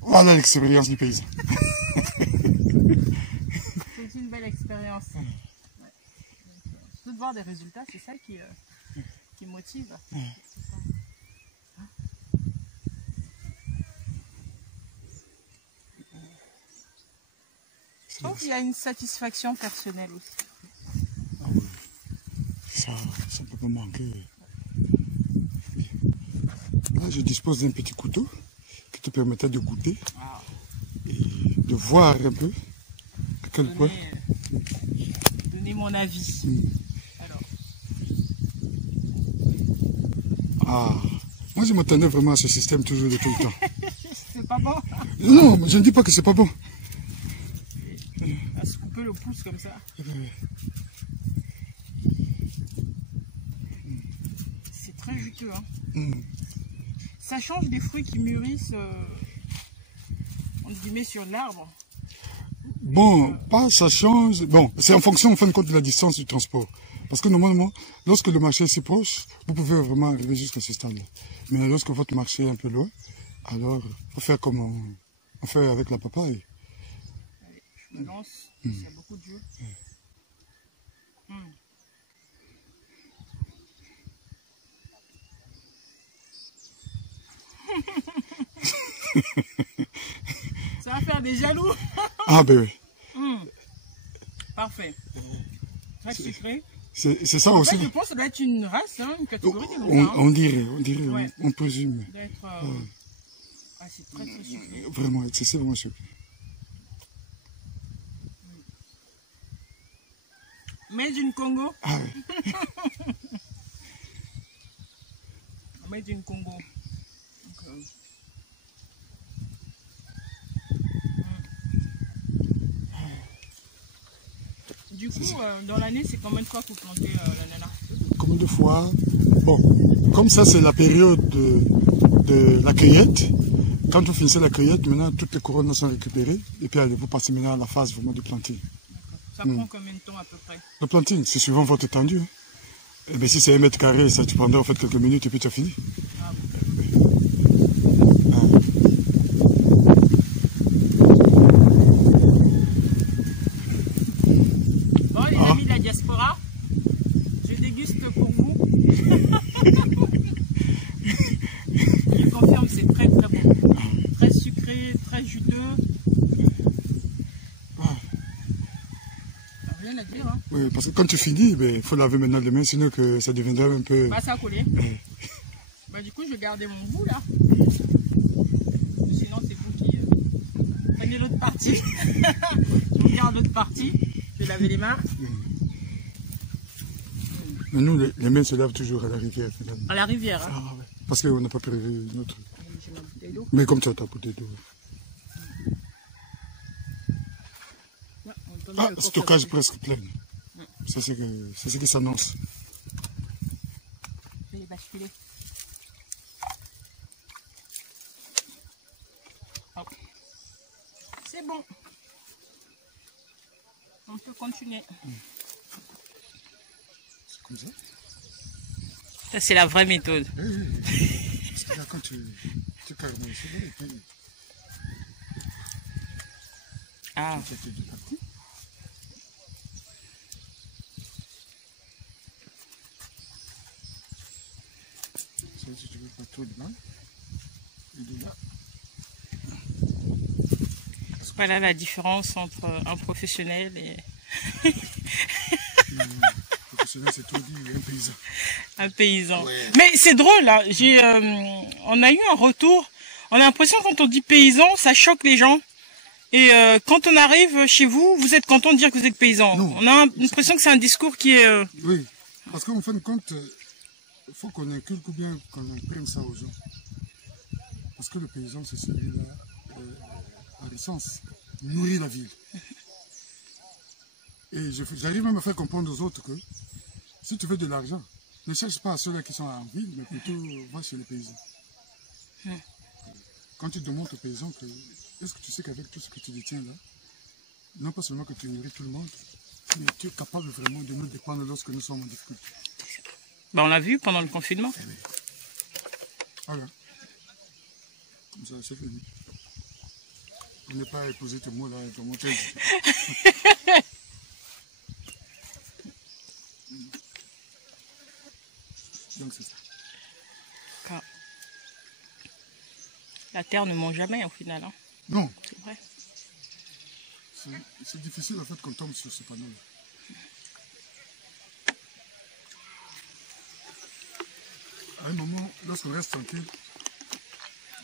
Voilà l'expérience du paysan. C'est une belle expérience. Ouais. Surtout de voir des résultats, c'est ça qui motive. Je trouve qu'il y a une satisfaction personnelle aussi. Ah oui. Ça ne peut pas manquer. Là, je dispose d'un petit couteau qui te permettait de goûter et de voir un peu à quel point. Donner mon avis. Alors. Ah, moi je m'attendais vraiment à ce système toujours de tout le temps. C'est pas bon. Non, je ne dis pas que c'est pas bon. À se couper le pouce comme ça. C'est très juteux. Hein. Ça change des fruits qui mûrissent entre guillemets sur l'arbre. Bon, pas ça change. Bon, c'est en fonction en fin de compte de la distance du transport. Parce que normalement, lorsque le marché est si proche, vous pouvez vraiment arriver jusqu'à ce stade-là. Mais lorsque votre marché est un peu loin, alors il faut faire comme on fait avec la papaye. Allez, je me lance, il y a beaucoup de jus. Ça va faire des jaloux. Ah ben oui. Parfait. Très sucré. C'est ça En aussi. fait, je pense que ça doit être une race, hein, une catégorie. On dirait, Ouais. on présume. Ah, c'est très très sucré. Vraiment excessivement sucré. Mais d'une Congo. Ah oui. Made in Congo. Du coup, dans l'année, c'est combien de fois que vous plantez l'ananas? Combien de fois? Bon, comme ça, c'est la période de la cueillette. Quand vous finissez la cueillette, maintenant, toutes les couronnes sont récupérées. Et puis, allez, vous passez maintenant à la phase vraiment de planting. Ça prend combien de temps à peu près? Le planting, c'est suivant votre étendue. Hein. Et bien, si c'est 1 mètre carré, ça, tu prendras en fait quelques minutes et puis tu as fini. Ah, bon, les amis de la diaspora, je déguste pour vous. Je confirme, c'est très très bon. Très sucré, très juteux. Rien à dire, hein. Oui, parce que quand tu finis, il faut laver maintenant les mains, sinon que ça deviendra un peu... Bah, ça a collé. Bah, du coup, je vais garder mon goût là. Sinon, c'est vous qui prenez l'autre partie. Je vous garde l'autre partie. Je vais laver les mains. Mais nous, les mains se lavent toujours à la rivière. Finalement. À la rivière, hein. Ah, ouais. Parce qu'on n'a pas prévu une autre. J'ai ma bouteille d'eau. Mais comme tu as ta bouteille d'eau. Ouais, Ah, stockage presque plein. C'est ce qui s'annonce. Je vais les basculer. C'est bon. On peut continuer. C'est comme ça. Ça, c'est la vraie méthode. Oui, oui. Parce que là, quand tu carrément ici, et puis... Ah. Tu fais du parti. Si tu veux pas trop de mal, et de là. Voilà la différence entre un professionnel et... Professionnel, c'est tout dit, un paysan. Un paysan. Ouais. Mais c'est drôle, hein. On a eu un retour. On a l'impression quand on dit paysan, ça choque les gens. Et quand on arrive chez vous, vous êtes content de dire que vous êtes paysan. Non. On a l'impression que c'est un discours qui est... Oui, parce qu'en fin de compte, il faut qu'on inculque ou bien qu'on imprime ça aux gens. Parce que le paysan, c'est celui-là, à l'essence, nourrit la ville. Et j'arrive même à faire comprendre aux autres que si tu veux de l'argent, ne cherche pas à ceux-là qui sont en ville, mais plutôt va chez les paysans. Quand tu demandes aux paysans que, est-ce que tu sais qu'avec tout ce que tu détiens là, non pas seulement que tu nourris tout le monde, mais tu es capable vraiment de nous dépendre lorsque nous sommes en difficulté. Ben, on l'a vu pendant le confinement. Voilà. Comme ça, c'est fini. On n'est pas épousé tes mots là, comment tu dis. Donc c'est ça. La terre ne ment jamais au final. Hein. Non. C'est vrai. C'est difficile en fait qu'on tombe sur ce panneau-là. À un moment, lorsqu'on reste tranquille,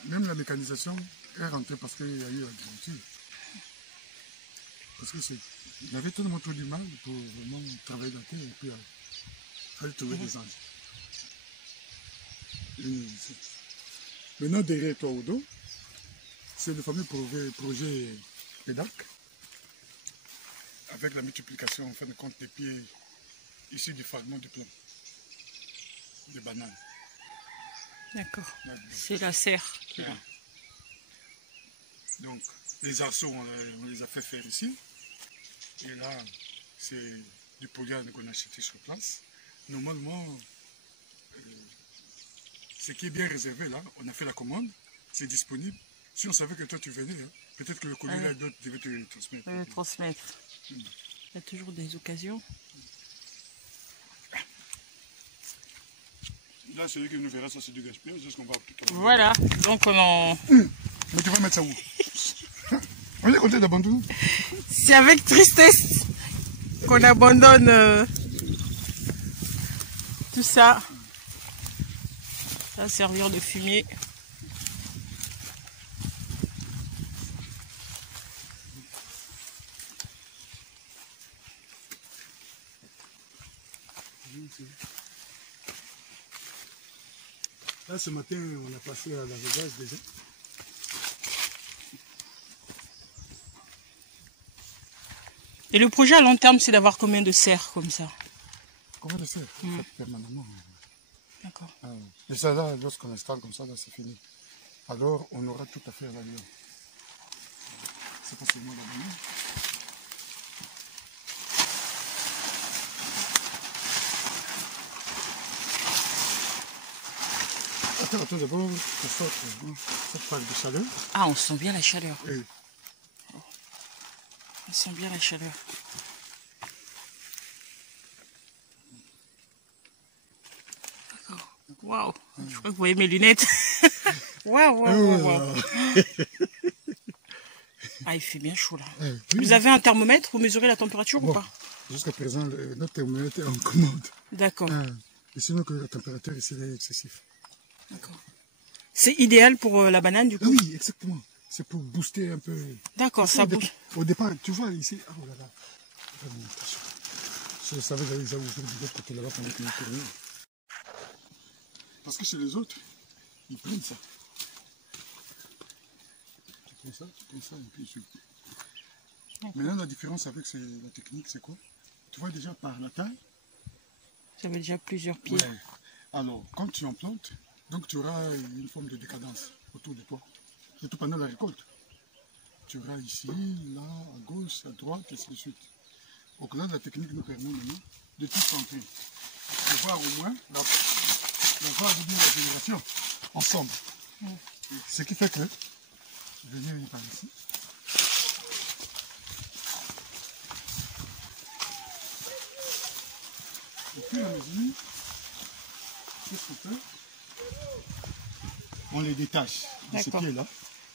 même la mécanisation est rentrée parce qu'il y a eu l'agriculture. Parce que il avait tellement trop du mal pour vraiment travailler la terre et puis aller trouver des anges. Maintenant, derrière toi au dos, c'est le fameux projet PEDAC, avec la multiplication en fin de compte des pieds issus du fragment du plomb, des bananes. D'accord. C'est la serre qui est là. Donc, les arceaux, on les a fait faire ici. Et là, c'est du pollen qu'on a acheté sur place. Normalement, ce qui est bien réservé là, on a fait la commande, c'est disponible. Si on savait que toi tu venais, hein, peut-être que le colis là d'autres devaient te le transmettre. Le transmettre. Il y a toujours des occasions. Là, celui qui nous verra, ça c'est du gaspillage, c'est ce qu'on va tout. Voilà, donc on en... Mais tu vas mettre ça où? On est content d'abandonner. C'est avec tristesse qu'on abandonne tout ça. Ça va servir de fumier. Là, ce matin, on a passé à la régage déjà. Et le projet à long terme, c'est d'avoir combien de serres comme ça? Comment de serre? Permanemment. D'accord. Et ça, là, lorsqu'on installe comme ça, là, c'est fini. Alors, on aura tout à fait à l'allure. C'est pas seulement la banane. Attends, d'abord, on sort cette vague de chaleur. Ah, on sent bien la chaleur. Et On sent bien la chaleur. D'accord. Waouh. Je crois que vous voyez mes lunettes. Waouh. Ah, il fait bien chaud là. oui. Vous avez un thermomètre? Vous mesurez la température ou pas? Jusqu'à présent, notre thermomètre est en commande. D'accord. Et sinon, que la température ici est excessive. D'accord. C'est idéal pour la banane du coup? Oui, exactement. C'est pour booster un peu. D'accord, ça bouge. Au départ, tu vois ici. Oh là là. Je savais que j'allais déjà ouvrir du l'autre côté là-bas pendant que nous tournions. Parce que chez les autres, ils prennent ça. Tu prends ça, et puis tu... Maintenant, la différence avec la technique, c'est quoi? Tu vois déjà par la taille. Ça veut déjà plusieurs pieds. Ouais. Alors, quand tu en plantes, donc tu auras une forme de décadence autour de toi. Surtout pendant la récolte. Tu auras ici, là, à gauche, à droite, et ainsi de suite. Donc là, la technique nous permet maintenant de tout centrer. De voir au moins la vague de la génération ensemble. Ce qui fait que, je vais venir par ici. Et puis à mesure, qu'est-ce qu'on fait? On les détache de ces pieds-là.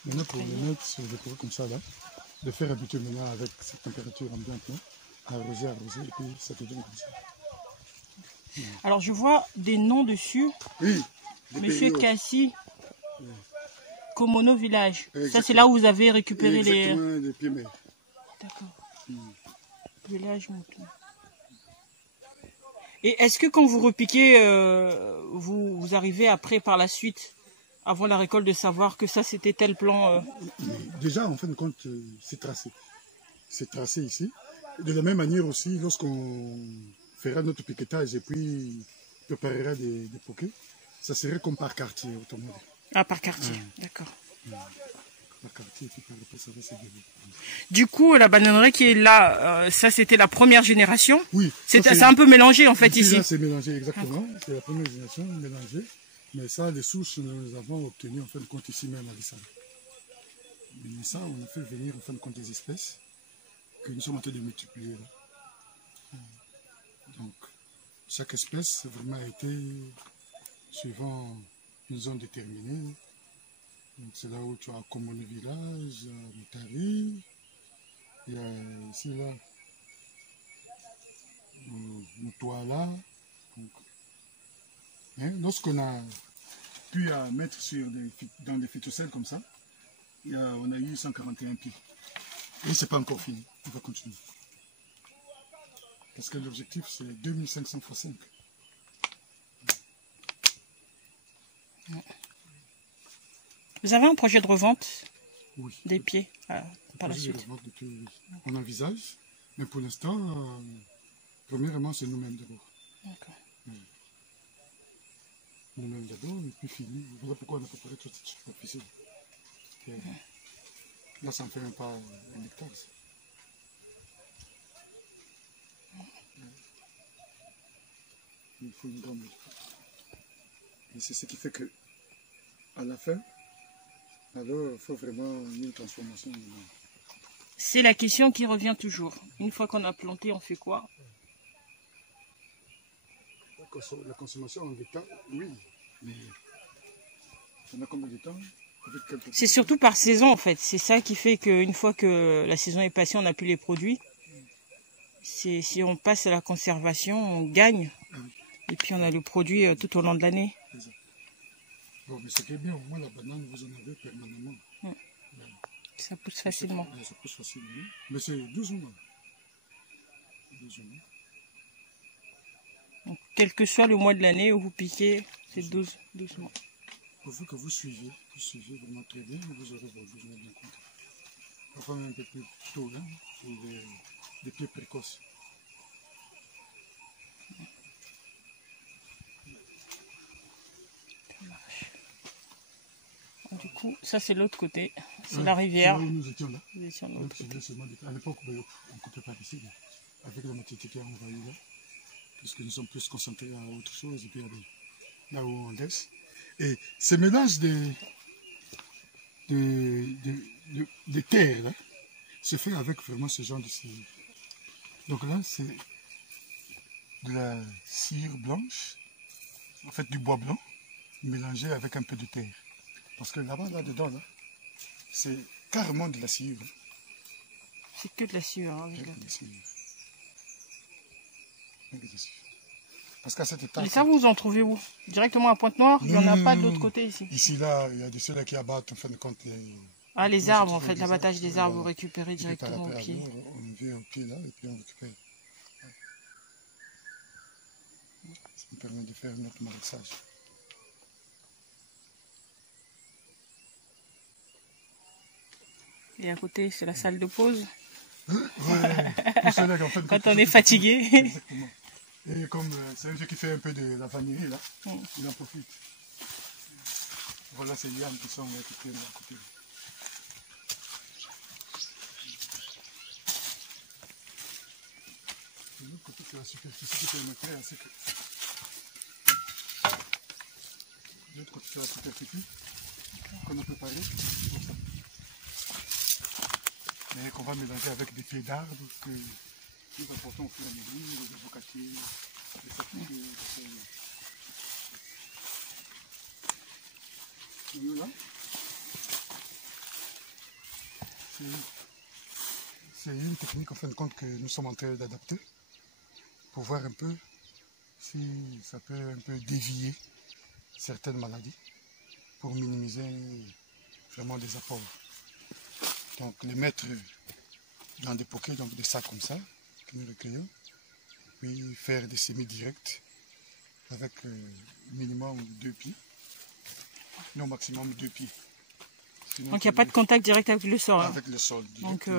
Maintenant, pour les mettre sur des courants comme ça, là, de faire habituer maintenant avec cette température ambiante, là, arroser, et puis ça devient comme ça. Alors, je vois des noms dessus. Oui. Monsieur Kassi, Komono Village. Exactement. Ça, c'est là où vous avez récupéré les pieds mères. D'accord. Village Mouton. Et est-ce que quand vous repiquez, vous arrivez après, par la suite, avant la récolte, de savoir que ça, c'était tel plan Déjà, en fin de compte, c'est tracé. C'est tracé ici. De la même manière aussi, lorsqu'on fera notre piquetage et puis préparera des poquets, ça serait comme par quartier, autrement dit. Ah, par quartier, d'accord. Par quartier, puis par après, ça va se développer. Du coup, la bananerie qui est là, ça c'était la première génération. Oui. C'est un peu mélangé en fait ici. Là, c'est mélangé, exactement. C'est la première génération mélangée. Mais ça, les souches, nous avons obtenu en fin de compte ici même à Lissane. Mais ça, on a fait venir en fin de compte des espèces que nous sommes en train de multiplier là. Donc, chaque espèce vraiment a été suivant une zone déterminée. Donc, c'est là où tu as Komono Village, Mutari, il y a ici là, Mutwala. Lorsqu'on a pu mettre dans des phytocèles comme ça, on a eu 141 pieds. Et c'est pas encore fini, on va continuer. Parce que l'objectif c'est 2500 x 5. Vous avez un projet de revente des pieds par la suite? On envisage, mais pour l'instant, premièrement c'est nous-mêmes d'abord. D'accord. Nous-mêmes d'abord, et puis fini. Voilà pourquoi on a préparé toute cette superficie. Là, ça ne fait même pas un hectare. Il faut une grande hectare. Et c'est ce qui fait que, à la fin, alors il faut vraiment une transformation. C'est la question qui revient toujours. Une fois qu'on a planté, on fait quoi? La consommation en hectare, oui. Mais on a combien de temps? C'est surtout par saison en fait. C'est ça qui fait qu'une fois que la saison est passée, on n'a plus les produits. Si on passe à la conservation, on gagne. Et puis on a le produit tout au long de l'année. Bon, mais ce qui est bien, au moins la banane, vous en avez permanemment. Ça pousse facilement. Ça pousse facilement. Mais c'est 12 mois. 12 mois. Donc, quel que soit le mois de l'année où vous piquez, c'est 12 mois. pourvu que vous suivez vraiment très bien, vous aurez vos besoins bien compris. Parfois même un peu plus tôt, hein, pour des pieds précoces. Du coup, ça c'est l'autre côté, c'est la rivière. Là où nous étions là. Nous étions de l'autre côté. À l'époque, on ne coupait pas ici. Avec la matérialité qui a envahi là, puisque nous sommes plus concentrés à autre chose, et puis là où on laisse. Et ce mélange de terres là, se fait avec vraiment ce genre de sciure. Donc là, c'est de la sciure blanche, en fait du bois blanc, mélangé avec un peu de terre. Parce que là-bas, là-dedans, là, c'est carrément de la sciure. C'est que de la sciure. Hein, parce qu'à cette étape... Et ça, vous en trouvez où? Directement à Pointe-Noire? Il n'y en a pas de l'autre côté ici? Ici, là, il y a de ceux-là qui abattent, en fin de compte... Ah, les arbres, en fait, l'abattage des arbres, vous récupérez directement au pied. On vient au pied, là, et puis on récupère. Ça nous permet de faire notre maraîchage. Et à côté, c'est la salle de pause. Ouais, pour ceux-là, en fait, quand on est fatigué. Exactement. Et comme c'est un vieux qui fait un peu de la vanillerie, là, il en profite. Voilà ces lianes qui sont là, qui tiennent à côté. De l'autre côté, c'est la superficie qui permettrait à ce que... De l'autre côté, c'est la superficie qu'on a préparée, comme ça. Mais qu'on va mélanger avec des pieds d'arbres que nous apportons au fur et à mesure, des avocatiers, des sapins, là. C'est une technique en fin de compte que nous sommes en train d'adapter pour voir un peu si ça peut un peu dévier certaines maladies pour minimiser vraiment des apports. Donc les mettre dans des poquets, donc des sacs comme ça, que nous recueillons, puis faire des semis directs avec minimum 2 pieds, non maximum 2 pieds. Sinon, donc il n'y a pas de contact direct avec le sol. Avec le sol. Donc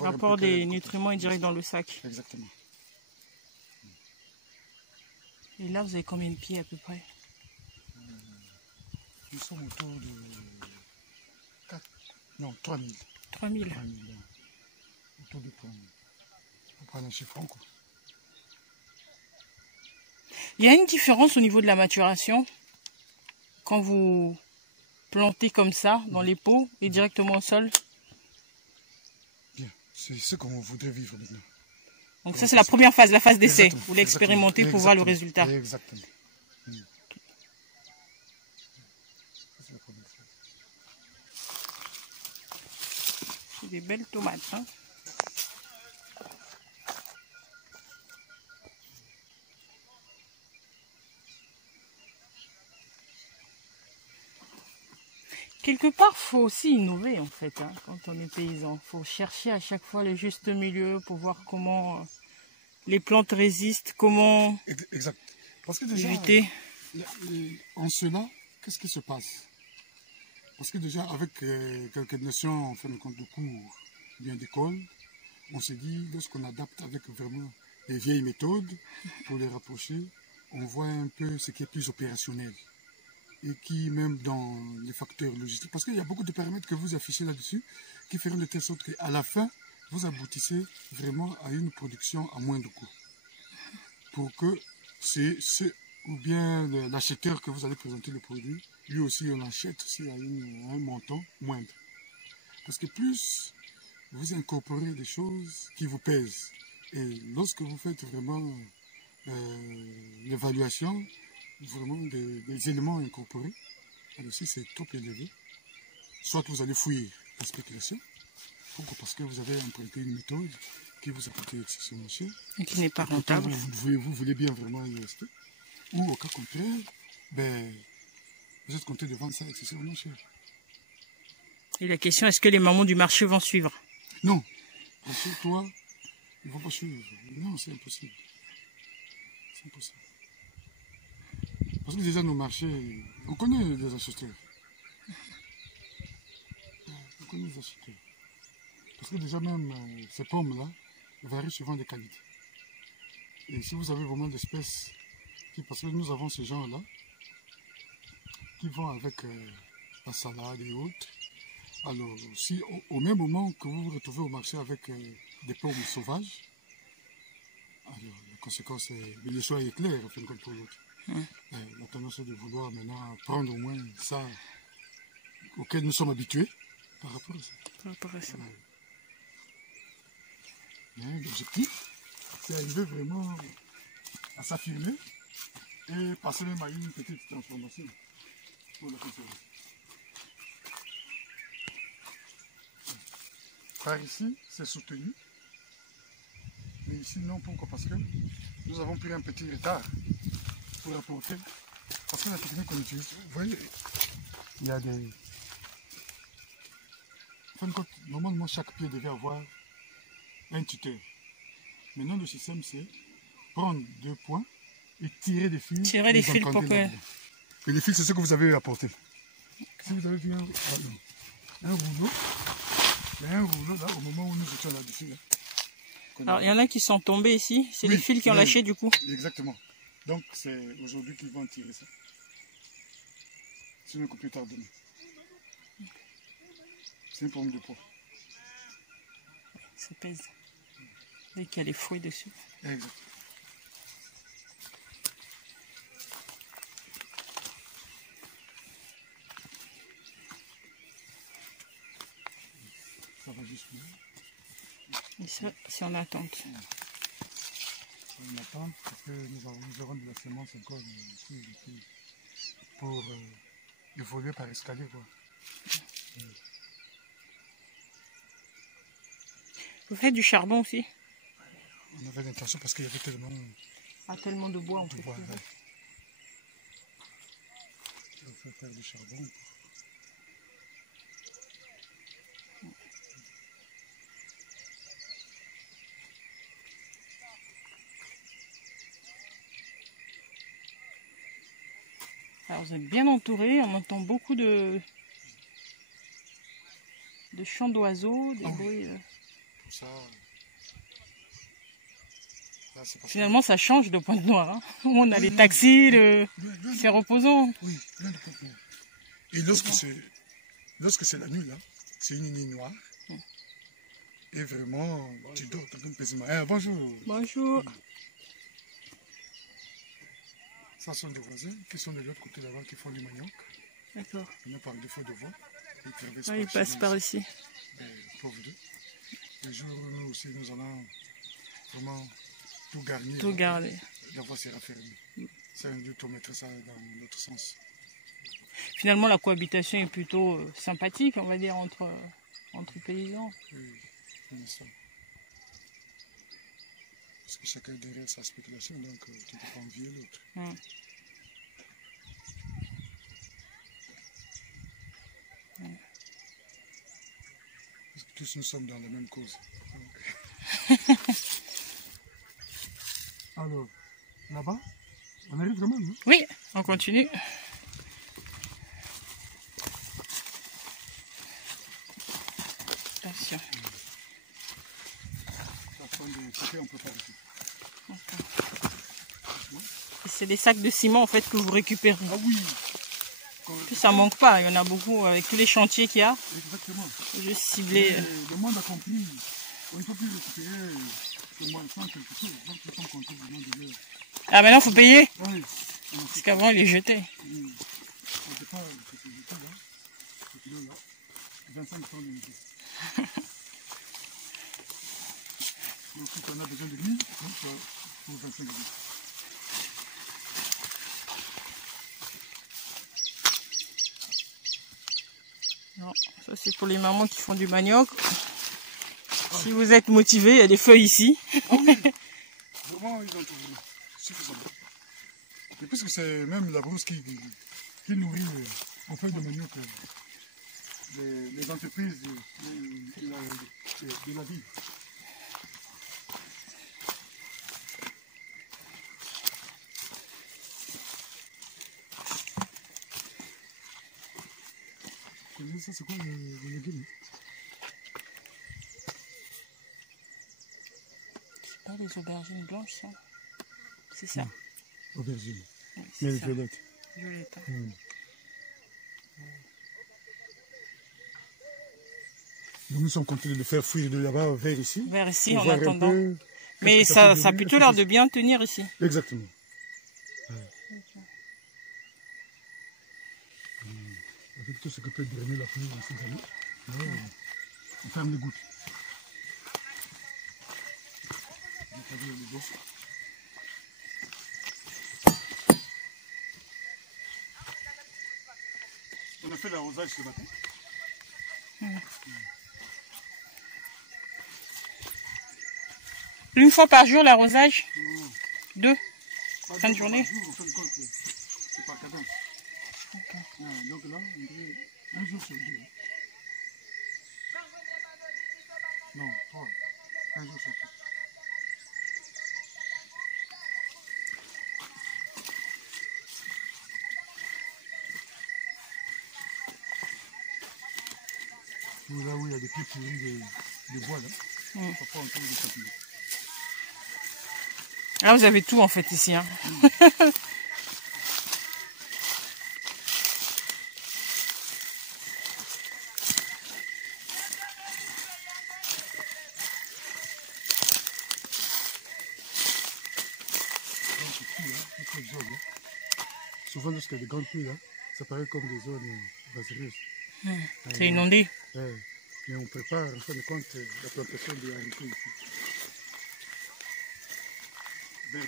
l'apport des nutriments est direct dans le sac. Exactement. Et là, vous avez combien de pieds à peu près? Nous sommes autour de 3000. 3000. Autour de 3000. On prend un chiffre quoi. Il y a une différence au niveau de la maturation quand vous plantez comme ça dans les pots et directement au sol? Bien, c'est ce qu'on voudrait vivre maintenant. Donc ça c'est la première phase, la phase d'essai. Vous l'expérimentez pour voir le résultat. Exactement. C'est des belles tomates. Hein. Quelque part, il faut aussi innover en fait, hein, quand on est paysan. Il faut chercher à chaque fois le juste milieu pour voir comment les plantes résistent, comment exact. Parce que déjà, éviter. En cela, qu'est-ce qui se passe? Parce que déjà, avec quelques notions en fin de compte de cours, bien d'école, on s'est dit, lorsqu'on adapte avec vraiment les vieilles méthodes, pour les rapprocher, on voit un peu ce qui est plus opérationnel. Et qui, même dans les facteurs logistiques, parce qu'il y a beaucoup de paramètres que vous affichez là-dessus, qui feront de telle sorte qu'à la fin, vous aboutissez vraiment à une production à moindre coût. Pour que ou bien l'acheteur que vous allez présenter le produit, lui aussi on l'achète aussi à un montant moindre. Parce que plus vous incorporez des choses qui vous pèsent, et lorsque vous faites vraiment l'évaluation, vraiment des éléments incorporés, alors si c'est trop élevé, soit vous allez fuir la spéculation, parce que vous avez emprunté une méthode qui vous a coûté excessivement cher, et qui n'est pas rentable. Vous voulez bien vraiment y rester, ou au cas contraire, ben, vous êtes compté de vendre ça excessivement cher. Et la question, est-ce que les mamans du marché vont suivre? Non, parce que toi, ils ne vont pas suivre. Non, c'est impossible. C'est impossible. Parce que déjà nos marchés, on connaît les acheteurs. On connaît les acheteurs. Parce que déjà même ces pommes-là varient suivant des qualités. Et si vous avez vraiment d'espèces, parce que nous avons ce genre-là, qui vont avec la salade et autres. Alors, si au même moment que vous vous retrouvez au marché avec des pommes sauvages, alors la conséquence est, le choix est clair, en fin de compte, pour l'autre. La tendance est de vouloir maintenant prendre au moins ça auquel nous sommes habitués par rapport à ça. Par rapport à ça. L'objectif, c'est d'arriver vraiment à s'affirmer et passer même à une petite transformation pour la conservation. Par ici, c'est soutenu. Mais ici, non, pourquoi? Parce que nous avons pris un petit retard pour apporter. Parce que la technique qu'on utilise, vous voyez, il y a des... En fin de compte, normalement, chaque pied devait avoir un tuteur. Maintenant, le système, c'est prendre 2 points et tirer des fils. Tirer des fils pour que... Et les fils, c'est ce que vous avez apporté. Si vous avez vu un rouleau, il y a un rouleau là, au moment où nous étions là-dessus. Là, alors, il y en a qui sont tombés ici. C'est les fils qui ont lâché du coup. Exactement. Donc, c'est aujourd'hui qu'ils vont tirer ça. Sinon, plus tard demain. C'est une pomme de poids. Ça pèse. Dès qu'il y a les fruits dessus. Exact. Ça va juste mieux. Et ça, c'est en attente. En attente, parce que nous aurons de la semence encore ici, pour évoluer par escalier, quoi. Vous faites du charbon aussi? On avait l'intention parce qu'il y avait tellement... tellement de bois en fait. Ouais. On peut faire du charbon. Alors vous êtes bien entouré, on entend beaucoup de chants d'oiseaux, des bruits. Ça, là, finalement ça change de Pointe-Noire. Hein. On a les taxis, c'est reposant. Oui, plein de Pointe-Noire. Et lorsque c'est la nuit là, c'est une nuit noire. Et vraiment, tu dors comme paisiblement. Bonjour. Bonjour. Ça sont des voisins qui sont de l'autre côté là-bas qui font du manioc. D'accord. On a par défaut de voix. Ils passent par ici. Pauvres d'eux. Les jours où nous aussi, nous allons vraiment tout garnir. Tout garder. La voie sera fermée. Ça veut dire tout mettre ça dans l'autre sens. Finalement, la cohabitation est plutôt sympathique, on va dire, entre paysans. Oui, c'est ça. Parce que chacun derrière sa spéculation, donc tu ne peux pas envier l'autre. Parce que tous nous sommes dans la même cause. Alors, là-bas, on arrive quand même, non? Oui, on continue. Attention. C'est des sacs de ciment en fait que vous récupérez. Ah oui. Que ça manque pas, il y en a beaucoup avec tous les chantiers qu'il y a. Exactement. Juste cibler. Le monde a compris. On ne peut plus récupérer au moins 100 quelque chose. Donc ils sont contents du monde de l'heure. Ah maintenant il faut payer. Oui. Parce qu'avant il est jeté. Au départ, c'était jeté là. Ce kilo là. 25 francs d'unité. Donc si on a besoin de 1000, donc pour 25 euros. Non, ça c'est pour les mamans qui font du manioc. Si vous êtes motivé, il y a des feuilles ici. Ah oui, vraiment ils ont trouvé suffisamment. Et puisque c'est même la brousse qui nourrit en feuilles de manioc les entreprises de la ville. Ça, c'est quoi le légume? C'est pas les aubergines blanches, ça? C'est ça. Aubergine. Oui, Mais c'est les ça. violettes. Violette. Nous sommes contenus de faire fouiller de là-bas vers ici. Vers ici, pour en voir un attendant. peu Mais qu'est-ce que ça peut a donner, plutôt est-ce l'air que de bien tenir ici. Exactement. Avec tout ce que peut drainer la pluie dans ces années, on ferme les gouttes. On a fait l'arrosage ce matin. Une fois par jour, l'arrosage? Non. 2. Pas Fin de deux journée? par jour, en fin de compte, c'est par cadence. Donc là, on dirait un jour sur 2. Non, 3. Un jour sur 2. Là où il y a des pieds pourris de bois, là, ça prend un peu de champignons. Là, vous avez tout en fait ici. Hein. Souvent, lorsqu'il y a des grandes pluies, là, ça paraît comme des zones vaseuses. C'est inondé. Mais on prépare, en fin de compte, la plantation de haricots ici. Vert.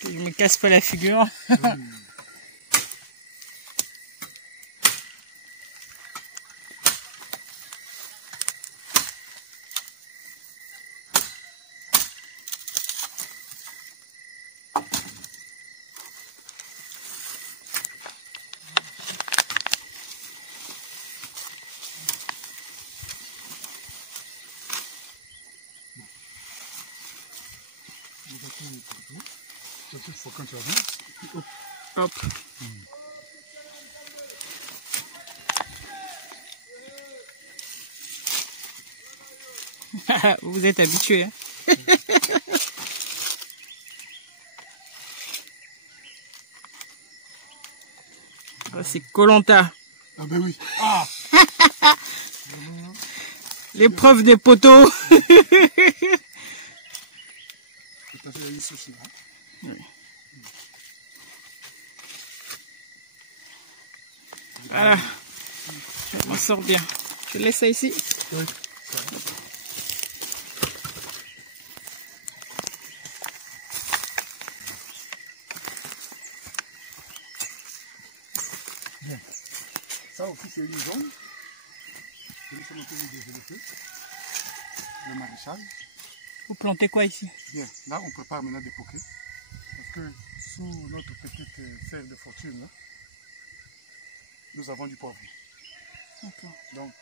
Que je me casse pas la figure. Il faut quand tu avances, puis hop. Hop. Vous êtes habitué. Hein? Oh, c'est Koh-Lanta. Ah ben oui. Ah. L'épreuve des poteaux. Tout à fait, il y a ici aussi. Oui. Voilà. Je m'en sors bien. Je laisse ça ici. Oui, ça va. Bien. Ça aussi, c'est une zone. Nous sommes en train de développer le maraîchage. Vous plantez quoi ici? Bien, là on prépare maintenant des poquets. Parce que sous notre petite serre de fortune, là, nous avons du poivron. D'accord. Donc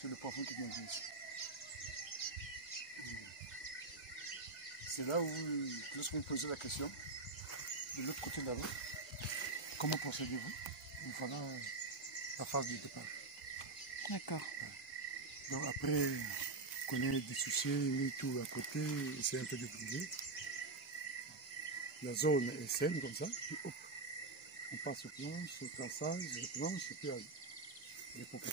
c'est le poivron qui vient ici. C'est là où, lorsqu'on posait la question, de l'autre côté là-bas, comment procédez-vous? Voilà la phase du départ. D'accord. Donc après qu'on ait dissocié tout à côté, essayer un peu de briser. La zone est saine comme ça, puis hop, on passe aux planches, au traçage, les planches, et puis à les poquets.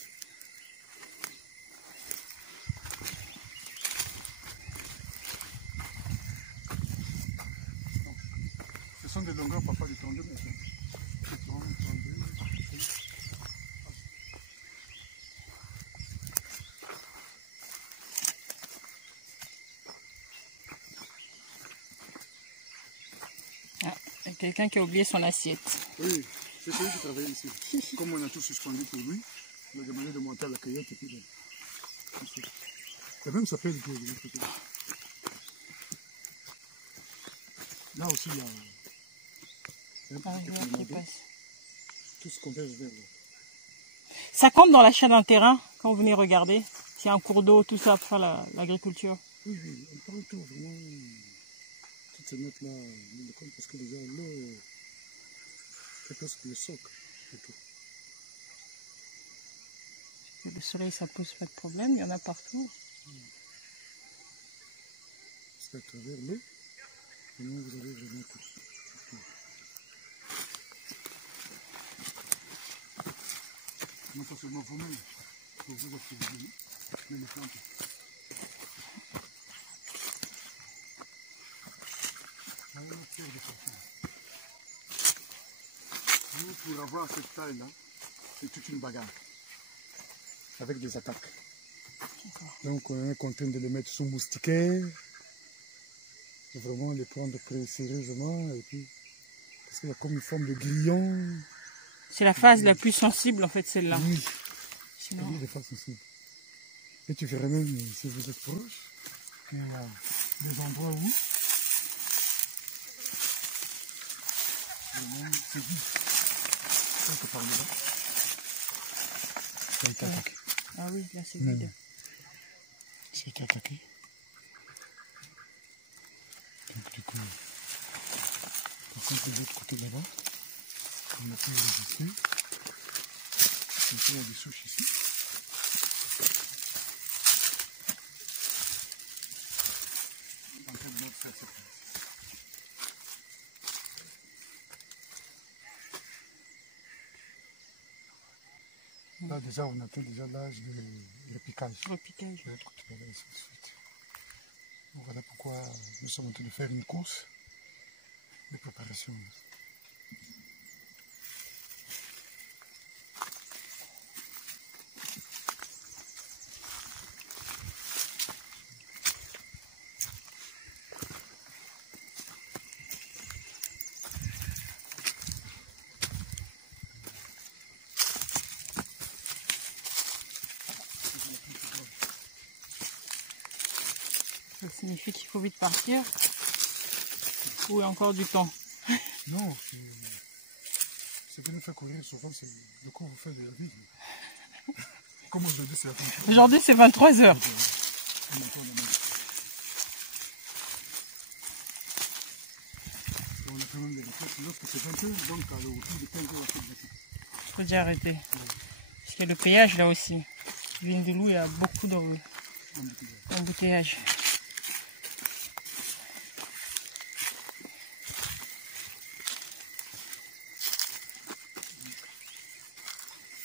Ce sont des longueurs parfois de 32 mètres. 30, 32, Ah, il y a quelqu'un qui a oublié son assiette. oui, c'est celui qui travaille ici. Comme on a tout suspendu pour lui, on a demandé de monter à la cueillette et puis de... Et même ça fait le tour de l'autre côté. Là aussi, il y a La rivière qui passe. tout ce qu'on verse vers là. Ça compte dans l'achat d'un terrain quand vous venez regarder. S'il y a un cours d'eau, tout ça pour faire l'agriculture. Oui, oui, on prend tout, vraiment. Toutes ces notes-là, on les compte parce que déjà, l'eau, c'est presque le socle. Le soleil, ça pose pas de problème, il y en a partout. C'est à travers l'eau, et nous, vous avez vraiment tout. Non pas seulement vous-même, pour vous activiser, mais les plantes. Nous, pour avoir cette taille-là, c'est toute une bagarre, avec des attaques. Donc on est content de les mettre sous moustiquaire, et vraiment les prendre très sérieusement, et puis, parce qu'il y a comme une forme de grillon. C'est la phase la plus sensible en fait, celle-là. Oui, Sinon... oui, les phases sensibles. Et tu verras même, si vous êtes proche, qu'il y a des endroits où c'est vide. Ça, c'est par là. Ça a été attaqué. Ah oui, là c'est vide. Ça a été attaqué. Donc du coup, par contre de l'autre côté là-bas, on a pu résister. Comme ça, il y a des souches ici. En train de mettre ça à sa place. Là déjà on atteint déjà l'âge de repiquage. Repiquage. De l'autre côté là, et ainsi de suite. Donc voilà pourquoi nous sommes en train de faire une course de préparation. Ça signifie qu'il faut vite partir. Ou il y a encore du temps? Non, c'est que nous fait courir souvent, c'est le coup vous faites de la vie. Comme aujourd'hui c'est la fin. Aujourd'hui c'est 23 h. On a quand même des requêtes lorsque c'est 20 h, donc à l'autour de 15 h on fait des requêtes. Il faut déjà arrêter. Parce qu'il y a le péage là aussi. Vindaloo, il y a beaucoup d'embouteillage.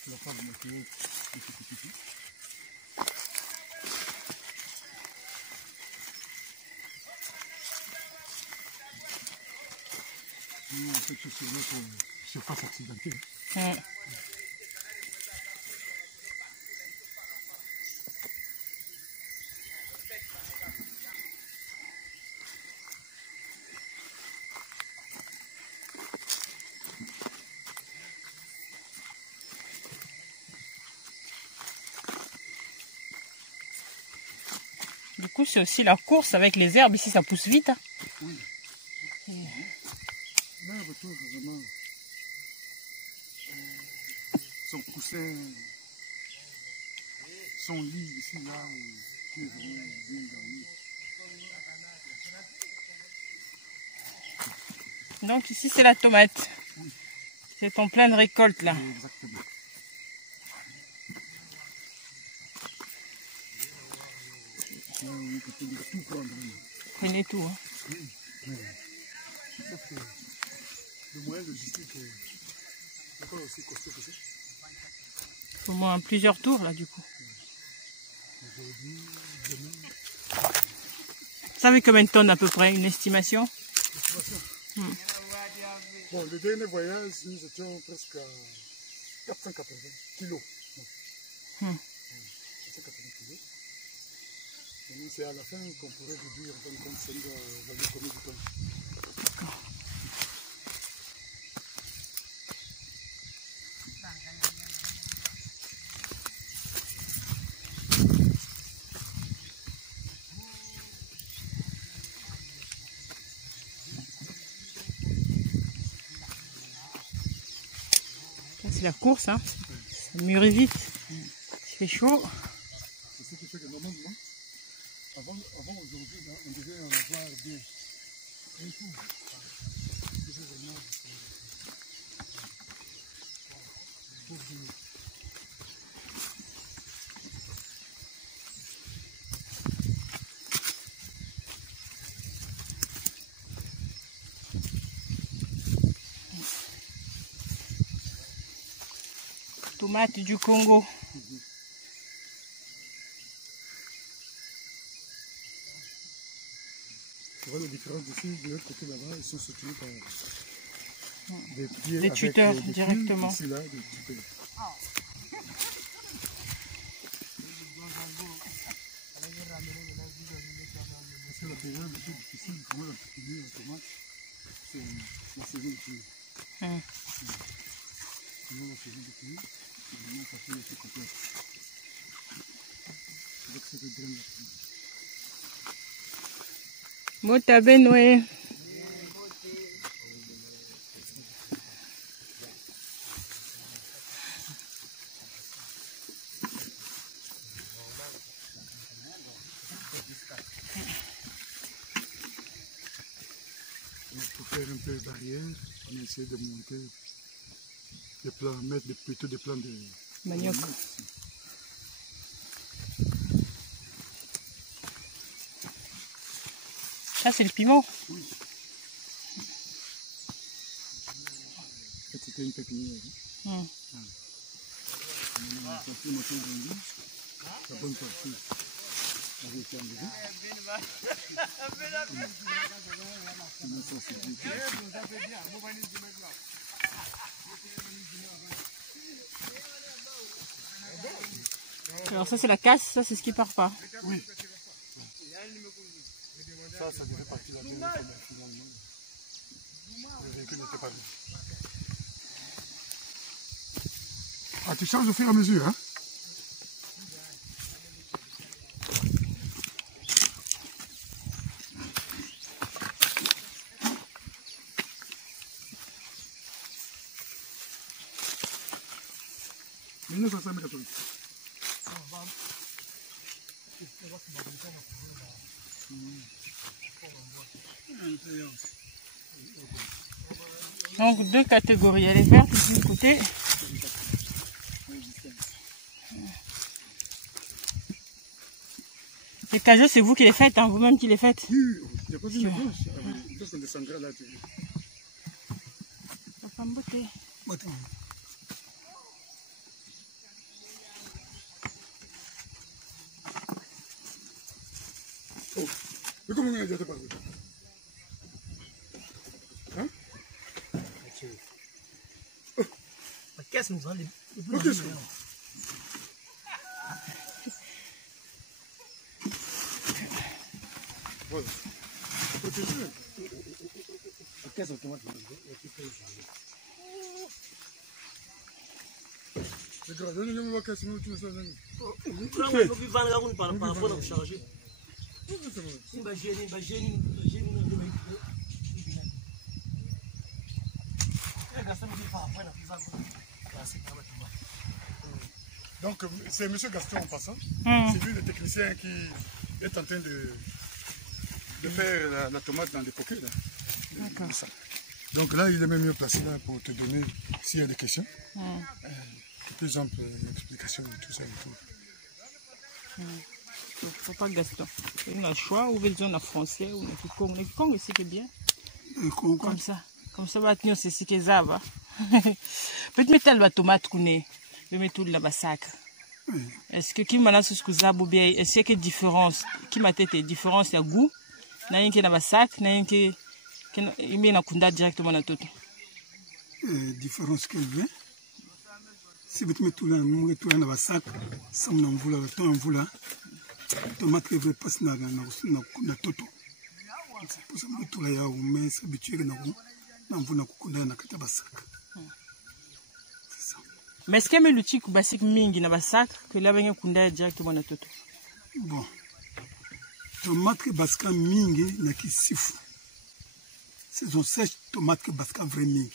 C'est la phase de matériel de ce petit. Nous on fait tout sur notre surface accidentée. Du coup, c'est aussi la course avec les herbes. Ici, ça pousse vite. Hein. Oui. L'herbe, tout vraiment. Son coussin, son lit ici, là, qui est vraiment bien garni. Donc ici, c'est la tomate. Oui. C'est en pleine récolte, là. Exactement. Oui, tu peux tout prendre. Prenez tout. Hein. Oui, mais sauf que le moyen logistique n'est pas aussi costaud que ça. Il faut au moins plusieurs tours, là, du coup. Aujourd'hui, demain. Vous savez combien de tonnes à peu près, une estimation? Bon, le dernier voyage, nous étions presque à 480 kilos. 480 kilos. Et c'est à la fin qu'on pourrait réduire en fin de compte, ça nous va nous combien de tonnes. la course, hein. Ça mûrit vite. Il fait chaud. C'est ce qui fait que normalement, avant aujourd'hui, on devait en avoir bien. Tomates du Congo. Tu vois la différence ici, de l'autre côté là-bas, ils sont soutenus par des pieds des tuteurs avec, directement. Ici, là, des tuteurs. Parce que la période est difficile, pour moi, en particulier, la tomate, c'est la saison de pluie. Sinon, la saison de pluie, c'est vraiment facile et c'est complexe. C'est vrai que c'est le drain de la pluie. Motabe Noé. Pour faire un peu de barrière, on a essayé de monter des plants, mettre plutôt des plants de Manioc. Ça, c'est le piment. Oui. C'était une pépinière. Hein? On a sorti une moto vendue, la bonne partie avait été enlevée. Alors ça c'est la casse, ça c'est ce qui part pas. Oui. Ça devait partir la dernière fois, mais finalement, le véhicule n'était pas là. Ah, tu changes au fur et à mesure, hein? Donc deux catégories, elle est verte d'un côté. Les cajots, c'est vous qui les faites, hein, vous-même qui les faites. Oui, il n'y a pas une planche. Parce qu'on descendra là, tu veux. Ça fait une beauté. Oh, mais comment on a déjà parlé? Hein? Qu'est-ce que nous allons Voilà. Protégé. Qu'est-ce que nous C'est grave, on ne va pas casser, tu ne sais pas. par rapport à changer. Donc, c'est M. Gaston en passant. C'est lui le technicien qui est en train de faire la tomate dans les poquets. D'accord. Donc là, il est même mieux placé là pour te donner, s'il y a des questions, plus ample explication de tout ça et tout. Faut pas Gaston. On a le choix, ou besoin de français, ou de Congo. Le Congo, c'est bien. Comme ça. Comme ça, va tenir c'est ce que ça va. Peut-être mettre la tomate qu'on est. Je mets tout de la sac. Est-ce que qui m'a ce que ça bien est-ce qu'il y a différence qui m'a tête différence de goût na yinke na basak na yinke il na kunda directement na tout différence qu'elle vient si vous mettez tout là na basak ça na mvula to mvula tomate que veut passer na toto c'est pour ça que tout là ya mais s'habituer na mvula kukunda na kata basak. Mais est-ce que me lutti ku basik mingi na basak que là benye kunda directement na toto? Bon. Tomate que baska mingi na kisifu. Saison sèche tomate que baska vrai mingi.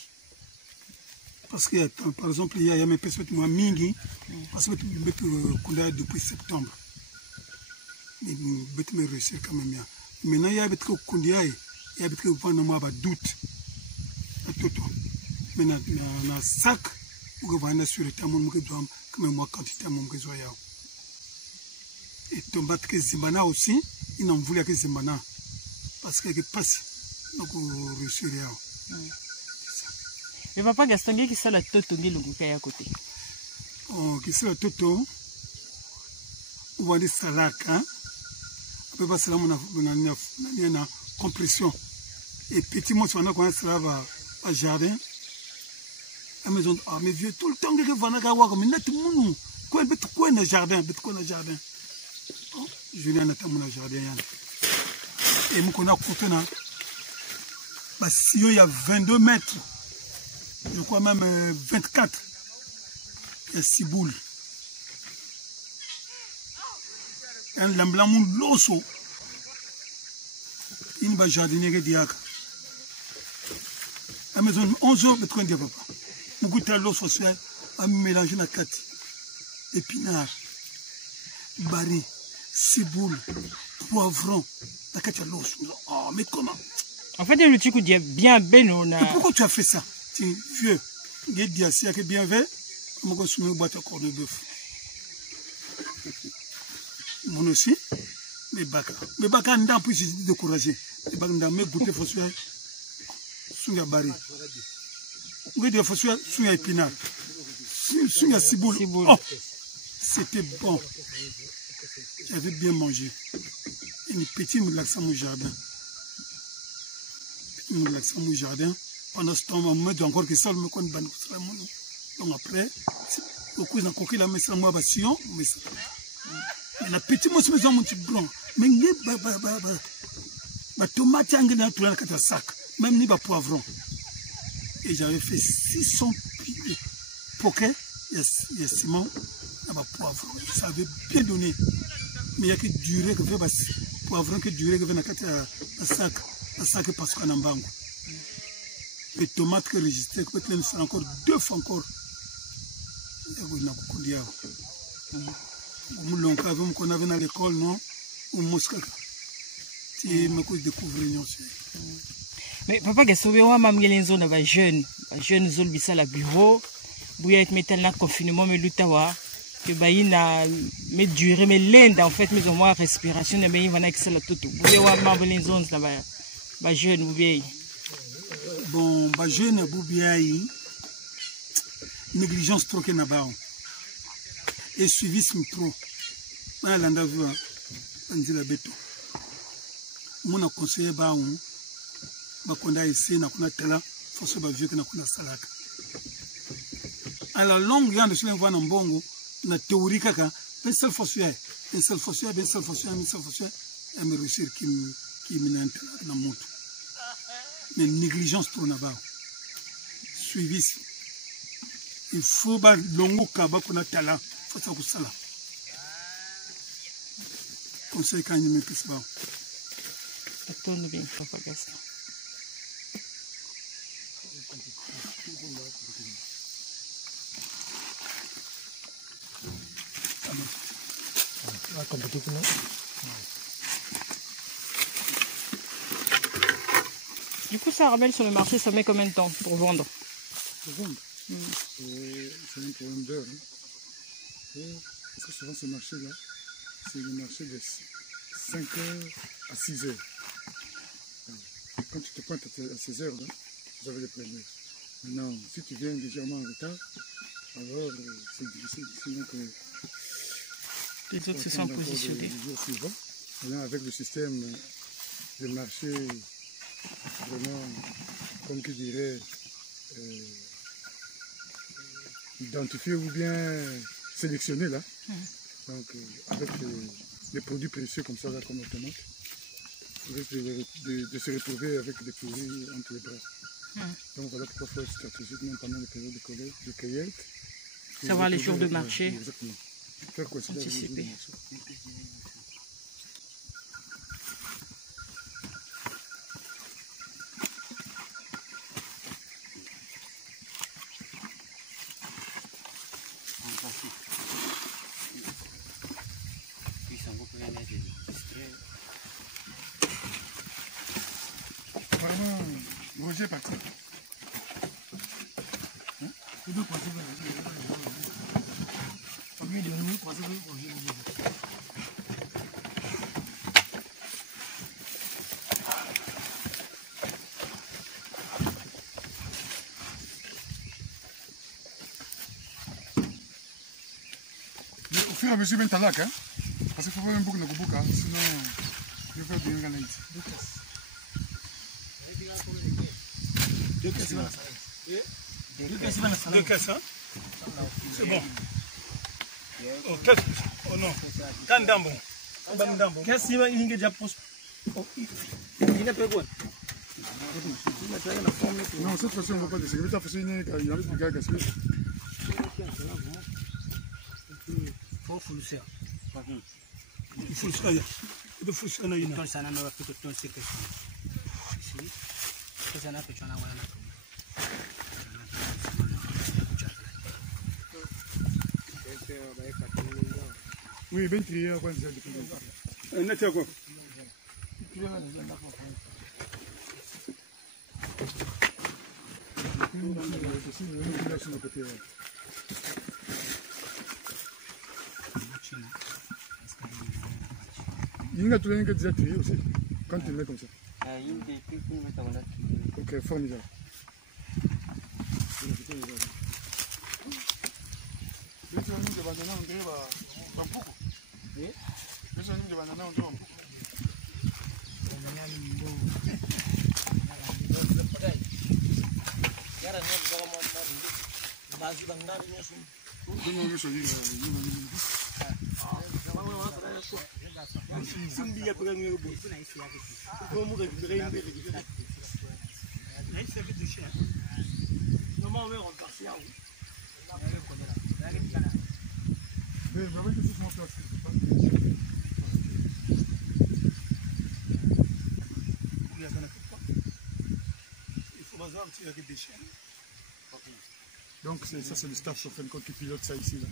parce que par exemple il y a mes personnes moi mingi parce que depuis septembre mais bête me réussir quand même bien maintenant il y a bête que kundia il y a bête que vendre moi ba doute à tout maintenant na sac ou vendre sur le temps mon que doit quand même moi quantité mon que zoya et tomate que zimbana aussi il n'en voulait que zimbana parce que passe donc réussir mais papa Gaston qui ça la toto ngi lunguka ya côté oh qui ça la toto ou va dire salade hein peut pas cela na compression et petit mot on a quand cela va à jardin à maison à mes vieux tout le temps que va na gawa comme net munu quoi bet quoi na jardin Julien na tamu na jardin yana et nous connait côté na bah si il y a 22 mètres je crois même 24 il y a 6 boules un lamblamou loso il va jardiner diaka à maison 11 heures de train de papa mon goût à l'eau sociale à mélanger na kati épinard baril ciboule poivron na kati à l'eau oh mais comment en fait le truc dit bien beno na pourquoi tu as fait ça tu vieux il dit assis que bien fait mon gosse me boîte encore de bœuf mon aussi mais baka nda plus je dis décourager et baka nda me goûter fossoir sunga bari oui des fossoir sunga épinard sunga ciboule oh c'était bon j'avais bien mangé une petite relaxation au jardin pendant ce temps on me dit encore que ça me connaît ban donc après au coup d'un coquille la messe moi bassion mais la petite mousse maison mon petit blanc mais ba tomate en dans tout dans sac même ni ba poivron et j'avais fait 600 poquets il y a ciment ba poivron ça avait bien donné mais il y a que durée que fait poivron que durée que na kati un sac parce qu'on a bango les tomates que registré peut-être encore 2 fois encore na kukulia on qu'on avait dans l'école non ou moscaka tu me cause découvrir non mais papa Gaston wa mamngelen zone va jeune zone bisa la bureau bouya et metal na confinement mais lutawa que baïna mais durer mais l'ende en fait mais au moins respiration mais il va na excella tout bouya wa mamngelen zone là ba jeune bouya bon ba jeune bouya négligence trop que na ba et suivisme trop na landa vu anzila beto mona conseiller ba on ba konda ici na kuna tela fosse ba vieux que na kuna salaka à la longue yande sur l'envoi na mbongo na théorie kaka ben seul fossoyer à me réussir qui m'intéresse na moto mais négligence trop na ba suivisme il faut ba longo kaba kuna tala faut ça que ça là conseil quand il me pisse pas attends bien papa Gaston du coup ça ramène sur le marché ça met combien de temps pour vendre c'est un problème d'heure parce que souvent ce marché là c'est le marché de 5 heures à 6 heures. Quand tu te pointes à 6 heures, là, vous avez les premiers. Maintenant, si tu viens légèrement en retard, alors c'est difficile. Sinon que les autres se sont positionnés. Maintenant, avec le système de marché, vraiment, comme je dirais, identifié ou bien sélectionné là. Donc, avec les produits précieux comme ça, là, comme la tomate, de se retrouver avec des pourris entre les bras. Donc, voilà pourquoi il faut stratégiquement pendant les périodes de cueillette. Savoir les jours de marché. Exactement. Faire coïncider avec les jours de marché. Vraiment, Roger est parti. Mais au fur et à mesure, ben talak, hein? Parce qu'il faut faire un bouc de bouc, hein? Sinon, je vais bien gagner. Deux caisses, hein? C'est bon. Oh, caisse. Oh non. Kandambo. Caisse, il va y déjà poste. Il n'est pas bon. Non, cette fois-ci, on ne va pas descendre. Cette fois-ci, il y a des gars qui faut fournir. Il faut ça. Il faut ça. Il faut ça. oui, bien trié. Un net quoi. Il y a tout le monde qui a déjà trié aussi, quand tu le mets comme ça. Ok, formidable. Donc ça c'est le staff qui pilote ça ici. Là.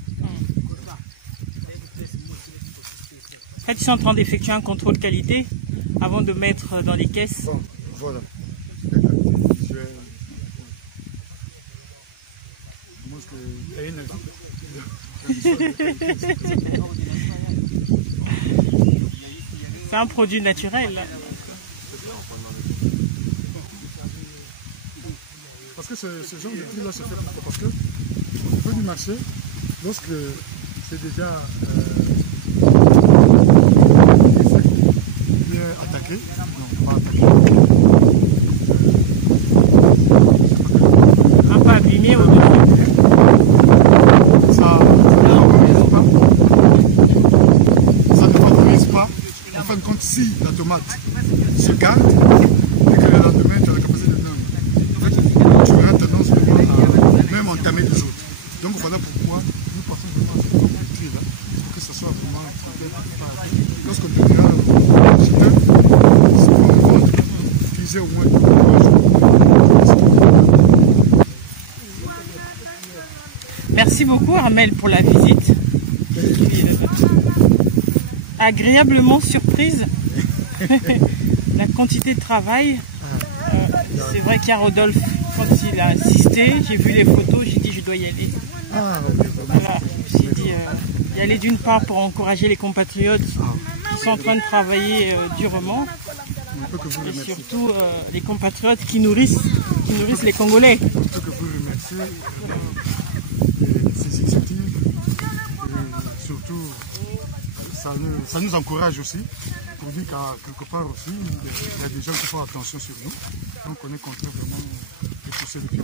En fait, ils sont en train d'effectuer un contrôle qualité avant de mettre dans les caisses. Bon, voilà. C'est un produit naturel. Parce que ce genre de prix là se fait pourquoi? Parce que au niveau du marché, lorsque c'est déjà bien attaqué, non pas attaqué, Un peu abîmé au début. ça ne favorise pas. En fin de compte, si la tomate se garde et que le lendemain tu as la capacité de tu auras tendance à même entamer les autres. Donc voilà pourquoi nous partons vraiment sur ce tri là, pour que ça soit vraiment bien. Lorsqu'on donnera c'est pour utiliser au moins 2 jours. Merci beaucoup Armel pour la visite. Agréablement surprise. La quantité de travail. C'est vrai qu'il y a Rodolphe, quand il a insisté, j'ai vu les photos, j'ai dit je dois y aller. Voilà, je me suis dit y aller d'une part pour encourager les compatriotes qui sont en train de travailler durement, et surtout les compatriotes qui nourrissent les Congolais. Je peux que vous remercier ces initiatives, et surtout ça nous encourage aussi. Pour dire qu'à quelque part aussi, il y a des gens qui font attention sur nous. Donc on est content vraiment de pousser le pied.